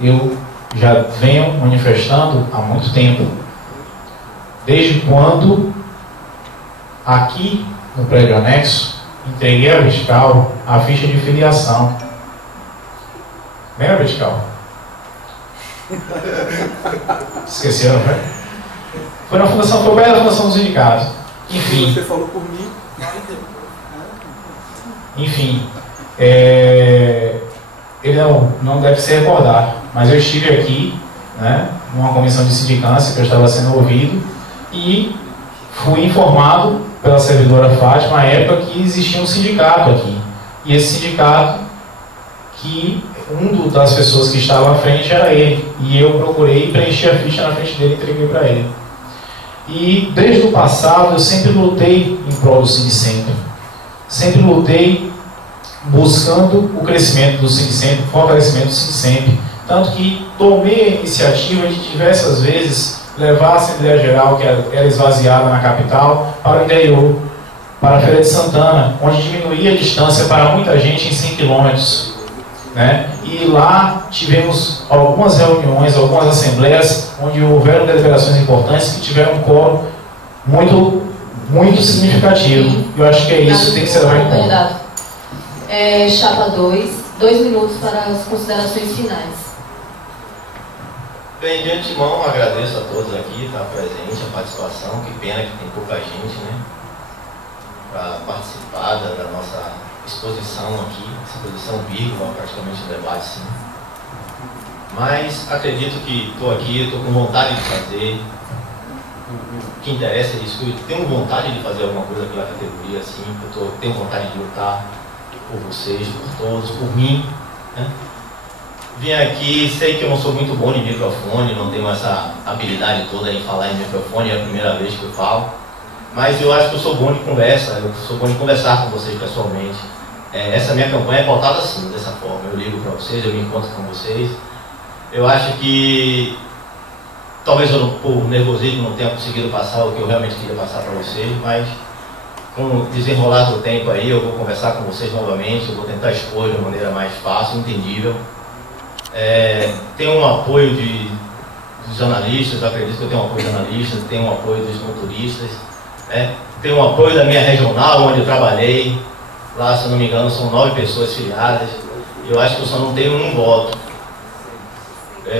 eu já venho manifestando há muito tempo. Desde quando, aqui no prédio anexo, entreguei à Vertical a ficha de filiação. Lembra, Vertical? Esqueceram, né? Foi na fundação, foi perto da fundação do sindicato. Enfim. Você falou por mim. Enfim. Ele não deve se recordar, mas eu estive aqui, né, numa comissão de sindicância que eu estava sendo ouvido, e fui informado pela servidora Fátima, à época, que existia um sindicato aqui. E esse sindicato, que das pessoas que estava à frente era ele. E eu procurei preencher a ficha na frente dele e entreguei para ele. E desde o passado eu sempre lutei em prol do Sindicentro. Sempre lutei buscando o crescimento do Sindicentro, o fortalecimento do Sindicentro. Tanto que tomei a iniciativa de diversas vezes levar a Assembleia Geral, que era esvaziada na capital, para o interior, para a Feira de Santana, onde diminuía a distância para muita gente em 100 quilômetros. Né? E lá tivemos algumas reuniões, algumas assembleias, onde houveram deliberações importantes que tiveram um quórum muito significativo. Eu acho que é isso que tem que ser levado em conta. Chapa 2 minutos para as considerações finais. Bem, de antemão, agradeço a todos aqui, estar presente, a participação. Que pena que tem pouca gente, né, para participar da nossa exposição aqui, exposição vírgula, praticamente um debate, sim. Mas acredito que estou aqui, estou com vontade de fazer. O que interessa é isso, eu tenho vontade de fazer alguma coisa pela categoria, sim. Tenho vontade de lutar por vocês, por todos, por mim, né? Vim aqui, sei que eu não sou muito bom em microfone, não tenho essa habilidade toda em falar em microfone, é a primeira vez que eu falo, mas eu acho que eu sou bom de conversa, eu sou bom de conversar com vocês pessoalmente. Essa minha campanha é pautada assim, dessa forma, eu ligo para vocês, eu me encontro com vocês. Eu acho que talvez eu, por nervosismo, não tenha conseguido passar o que eu realmente queria passar para vocês, mas com o desenrolar do tempo aí, eu vou conversar com vocês novamente, eu vou tentar expor de uma maneira mais fácil, entendível. Tenho um apoio dos analistas, acredito que eu tenho um apoio dos analistas, tenho um apoio dos motoristas, tenho um apoio da minha regional, onde eu trabalhei. Lá, se eu não me engano, são 9 pessoas filiadas. Eu acho que eu só não tenho um voto,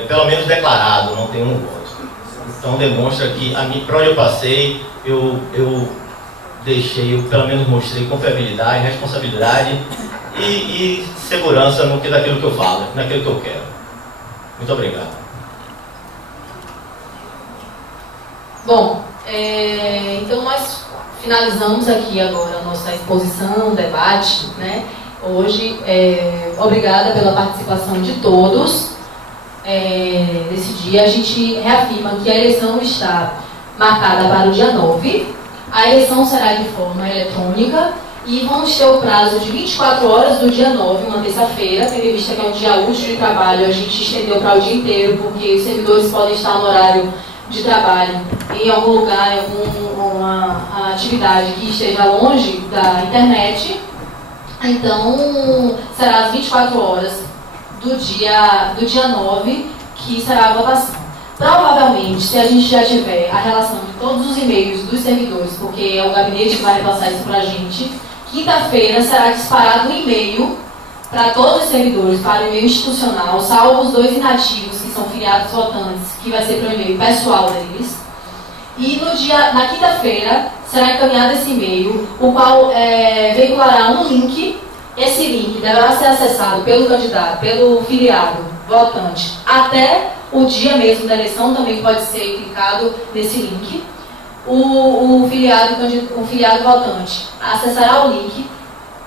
pelo menos declarado, não tenho um voto. Então demonstra que para onde eu passei, eu pelo menos mostrei confiabilidade, responsabilidade e segurança daquilo que eu falo, naquilo que eu quero. Muito obrigado. Bom, então nós finalizamos aqui agora a nossa exposição, debate, né? Hoje, obrigada pela participação de todos. Nesse dia a gente reafirma que a eleição está marcada para o dia 9. A eleição será de forma eletrônica e vamos ter o prazo de 24 horas do dia 9, uma terça-feira, tendo em vista que é um dia útil de trabalho, a gente estendeu para o dia inteiro, porque os servidores podem estar no horário de trabalho em algum lugar, em alguma atividade que esteja longe da internet. Então, será às 24 horas do dia 9 que será a votação. Provavelmente, se a gente já tiver a relação de todos os e-mails dos servidores, porque é o gabinete que vai repassar isso para a gente, quinta-feira será disparado um e-mail para todos os servidores, para o e-mail institucional, salvo os 2 inativos, que são filiados votantes, que vai ser para o e-mail pessoal deles. E na quinta-feira será encaminhado esse e-mail, o qual veiculará um link. Esse link deverá ser acessado pelo candidato, pelo filiado votante, até o dia mesmo da eleição. Também pode ser clicado nesse link. O filiado votante acessará o link,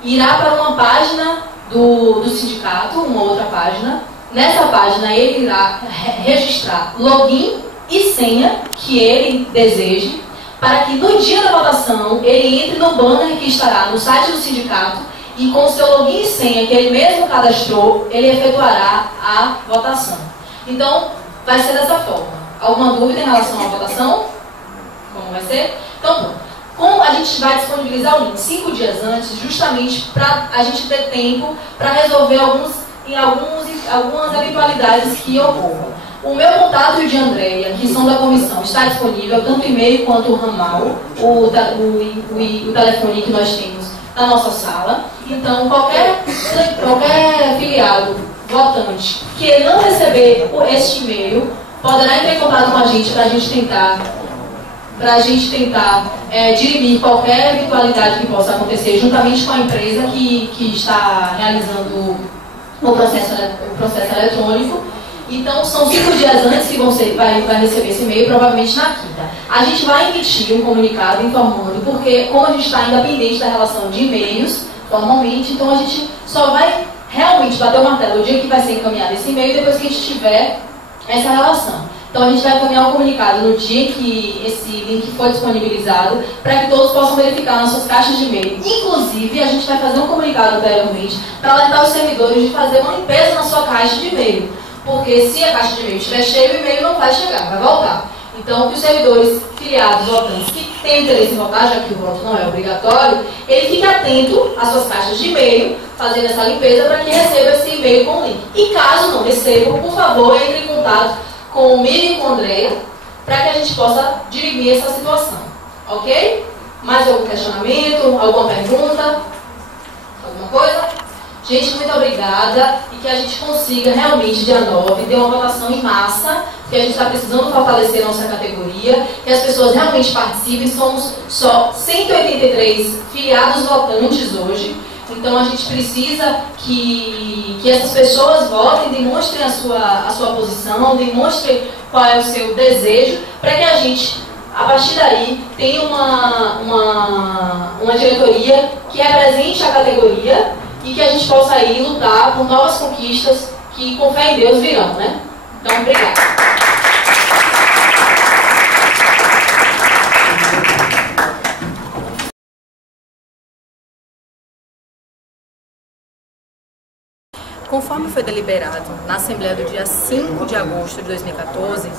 irá para uma página do sindicato, uma outra página. Nessa página ele irá registrar login e senha que ele deseje, para que no dia da votação ele entre no banner que estará no site do sindicato e com seu login e senha que ele mesmo cadastrou, ele efetuará a votação. Então, vai ser dessa forma. Alguma dúvida em relação à votação? Como vai ser? Então, pronto. Como a gente vai disponibilizar o link 5 dias antes, justamente para a gente ter tempo para resolver algumas eventualidades que ocorram. O meu contato e o de Andréia, que são da comissão, está disponível, tanto o e-mail quanto o ramal, o telefone que nós temos na nossa sala. Então, qualquer filiado votante que não receber este e-mail, poderá entrar em contato com a gente para a gente tentar dirimir qualquer eventualidade que possa acontecer, juntamente com a empresa que está realizando o processo eletrônico. Então, são 5 dias antes que vai receber esse e-mail, provavelmente na quinta. A gente vai emitir um comunicado informando, porque como a gente está ainda pendente da relação de e-mails, formalmente, então a gente só vai realmente bater o martelo no dia que vai ser encaminhado esse e-mail, depois que a gente tiver essa relação. Então, a gente vai encaminhar um comunicado no dia que esse link for disponibilizado, para que todos possam verificar nas suas caixas de e-mail. Inclusive, a gente vai fazer um comunicado anteriormente para alertar os servidores de fazer uma limpeza na sua caixa de e-mail. Porque se a caixa de e-mail estiver cheia, o e-mail não vai chegar, vai voltar. Então, que os servidores filiados, votantes, que têm interesse em votar, já que o voto não é obrigatório, ele fique atento às suas caixas de e-mail, fazendo essa limpeza para que receba esse e-mail com o link. E caso não recebam, por favor, entre em contato comigo e com a Andréia, para que a gente possa dirimir essa situação. Ok? Mais algum questionamento? Alguma pergunta? Alguma coisa? Gente, muito obrigada e que a gente consiga realmente, dia 9, ter uma votação em massa, porque a gente está precisando fortalecer a nossa categoria, que as pessoas realmente participem. Somos só 183 filiados votantes hoje, então a gente precisa que essas pessoas votem, demonstrem a sua posição, demonstrem qual é o seu desejo, para que a gente, a partir daí, tenha uma diretoria que represente a categoria e que a gente possa aí lutar por novas conquistas que, com fé em Deus, virão, né? Então, obrigada. Conforme foi deliberado na Assembleia do dia 5 de agosto de 2014,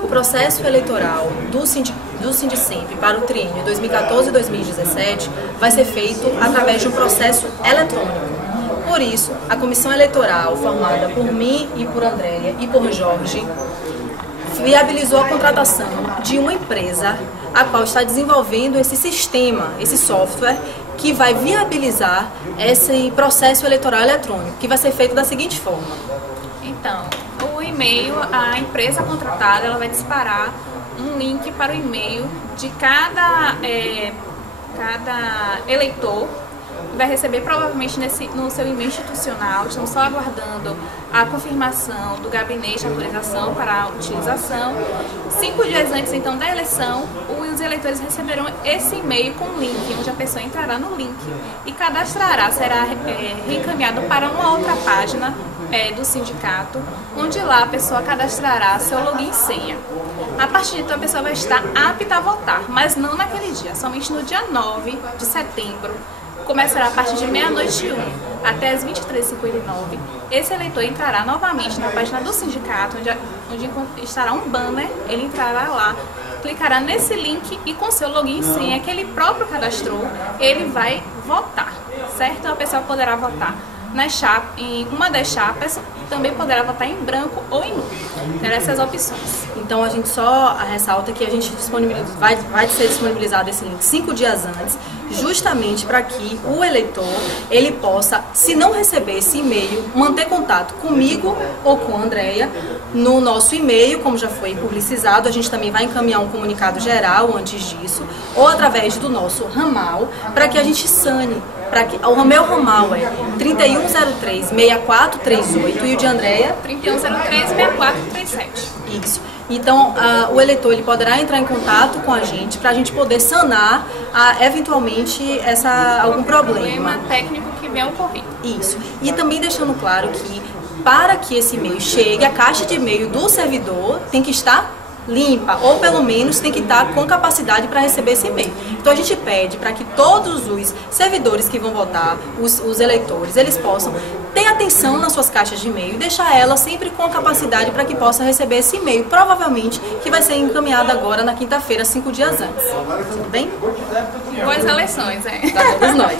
o processo eleitoral do Sindicemp para o triênio 2014 e 2017 vai ser feito através de um processo eletrônico. Por isso, a comissão eleitoral, formada por mim e por Andréia e por Jorge, viabilizou a contratação de uma empresa a qual está desenvolvendo esse sistema, esse software, que vai viabilizar esse processo eleitoral eletrônico, que vai ser feito da seguinte forma. Então, o e-mail, a empresa contratada, ela vai disparar um link para o e-mail de cada eleitor, que vai receber provavelmente no seu e-mail institucional. Estamos só aguardando a confirmação do gabinete de autorização para a utilização. 5 dias antes, então, da eleição, os eleitores receberão esse e-mail com um link, onde a pessoa entrará no link e cadastrará, será reencaminhado para uma outra página do sindicato, onde lá a pessoa cadastrará seu login e senha. A partir de então, a pessoa vai estar apta a votar, mas não naquele dia, somente no dia 9 de setembro, começará a partir de meia-noite e 1 até as 23h59. Esse eleitor entrará novamente na página do sindicato, onde estará um banner, ele entrará lá, clicará nesse link e com seu login e senha que ele próprio cadastrou, ele vai votar, certo? A pessoa poderá votar em uma das chapas, também poderá votar em branco ou em nulo. Terá essas opções. Então a gente só ressalta que a gente vai ser disponibilizado esse link 5 dias antes, justamente para que o eleitor ele possa, se não receber esse e-mail, manter contato comigo ou com a Andréia no nosso e-mail, como já foi publicizado. A gente também vai encaminhar um comunicado geral antes disso, ou através do nosso ramal, para que a gente sane. O meu ramal é 3103-6438 e o de Andréia 3103-6437. Isso. Então, o eleitor ele poderá entrar em contato com a gente para a gente poder sanar eventualmente algum problema técnico que venha ocorrer. Isso. E também deixando claro que para que esse e-mail chegue, a caixa de e-mail do servidor tem que estar limpa, ou pelo menos tem que estar com capacidade para receber esse e-mail. Então a gente pede para que todos os servidores que vão votar, os eleitores, eles possam ter atenção nas suas caixas de e-mail e deixar ela sempre com capacidade para que possa receber esse e-mail, provavelmente que vai ser encaminhado agora na quinta-feira, 5 dias antes. Tudo bem? Boas eleições, Para todos nós.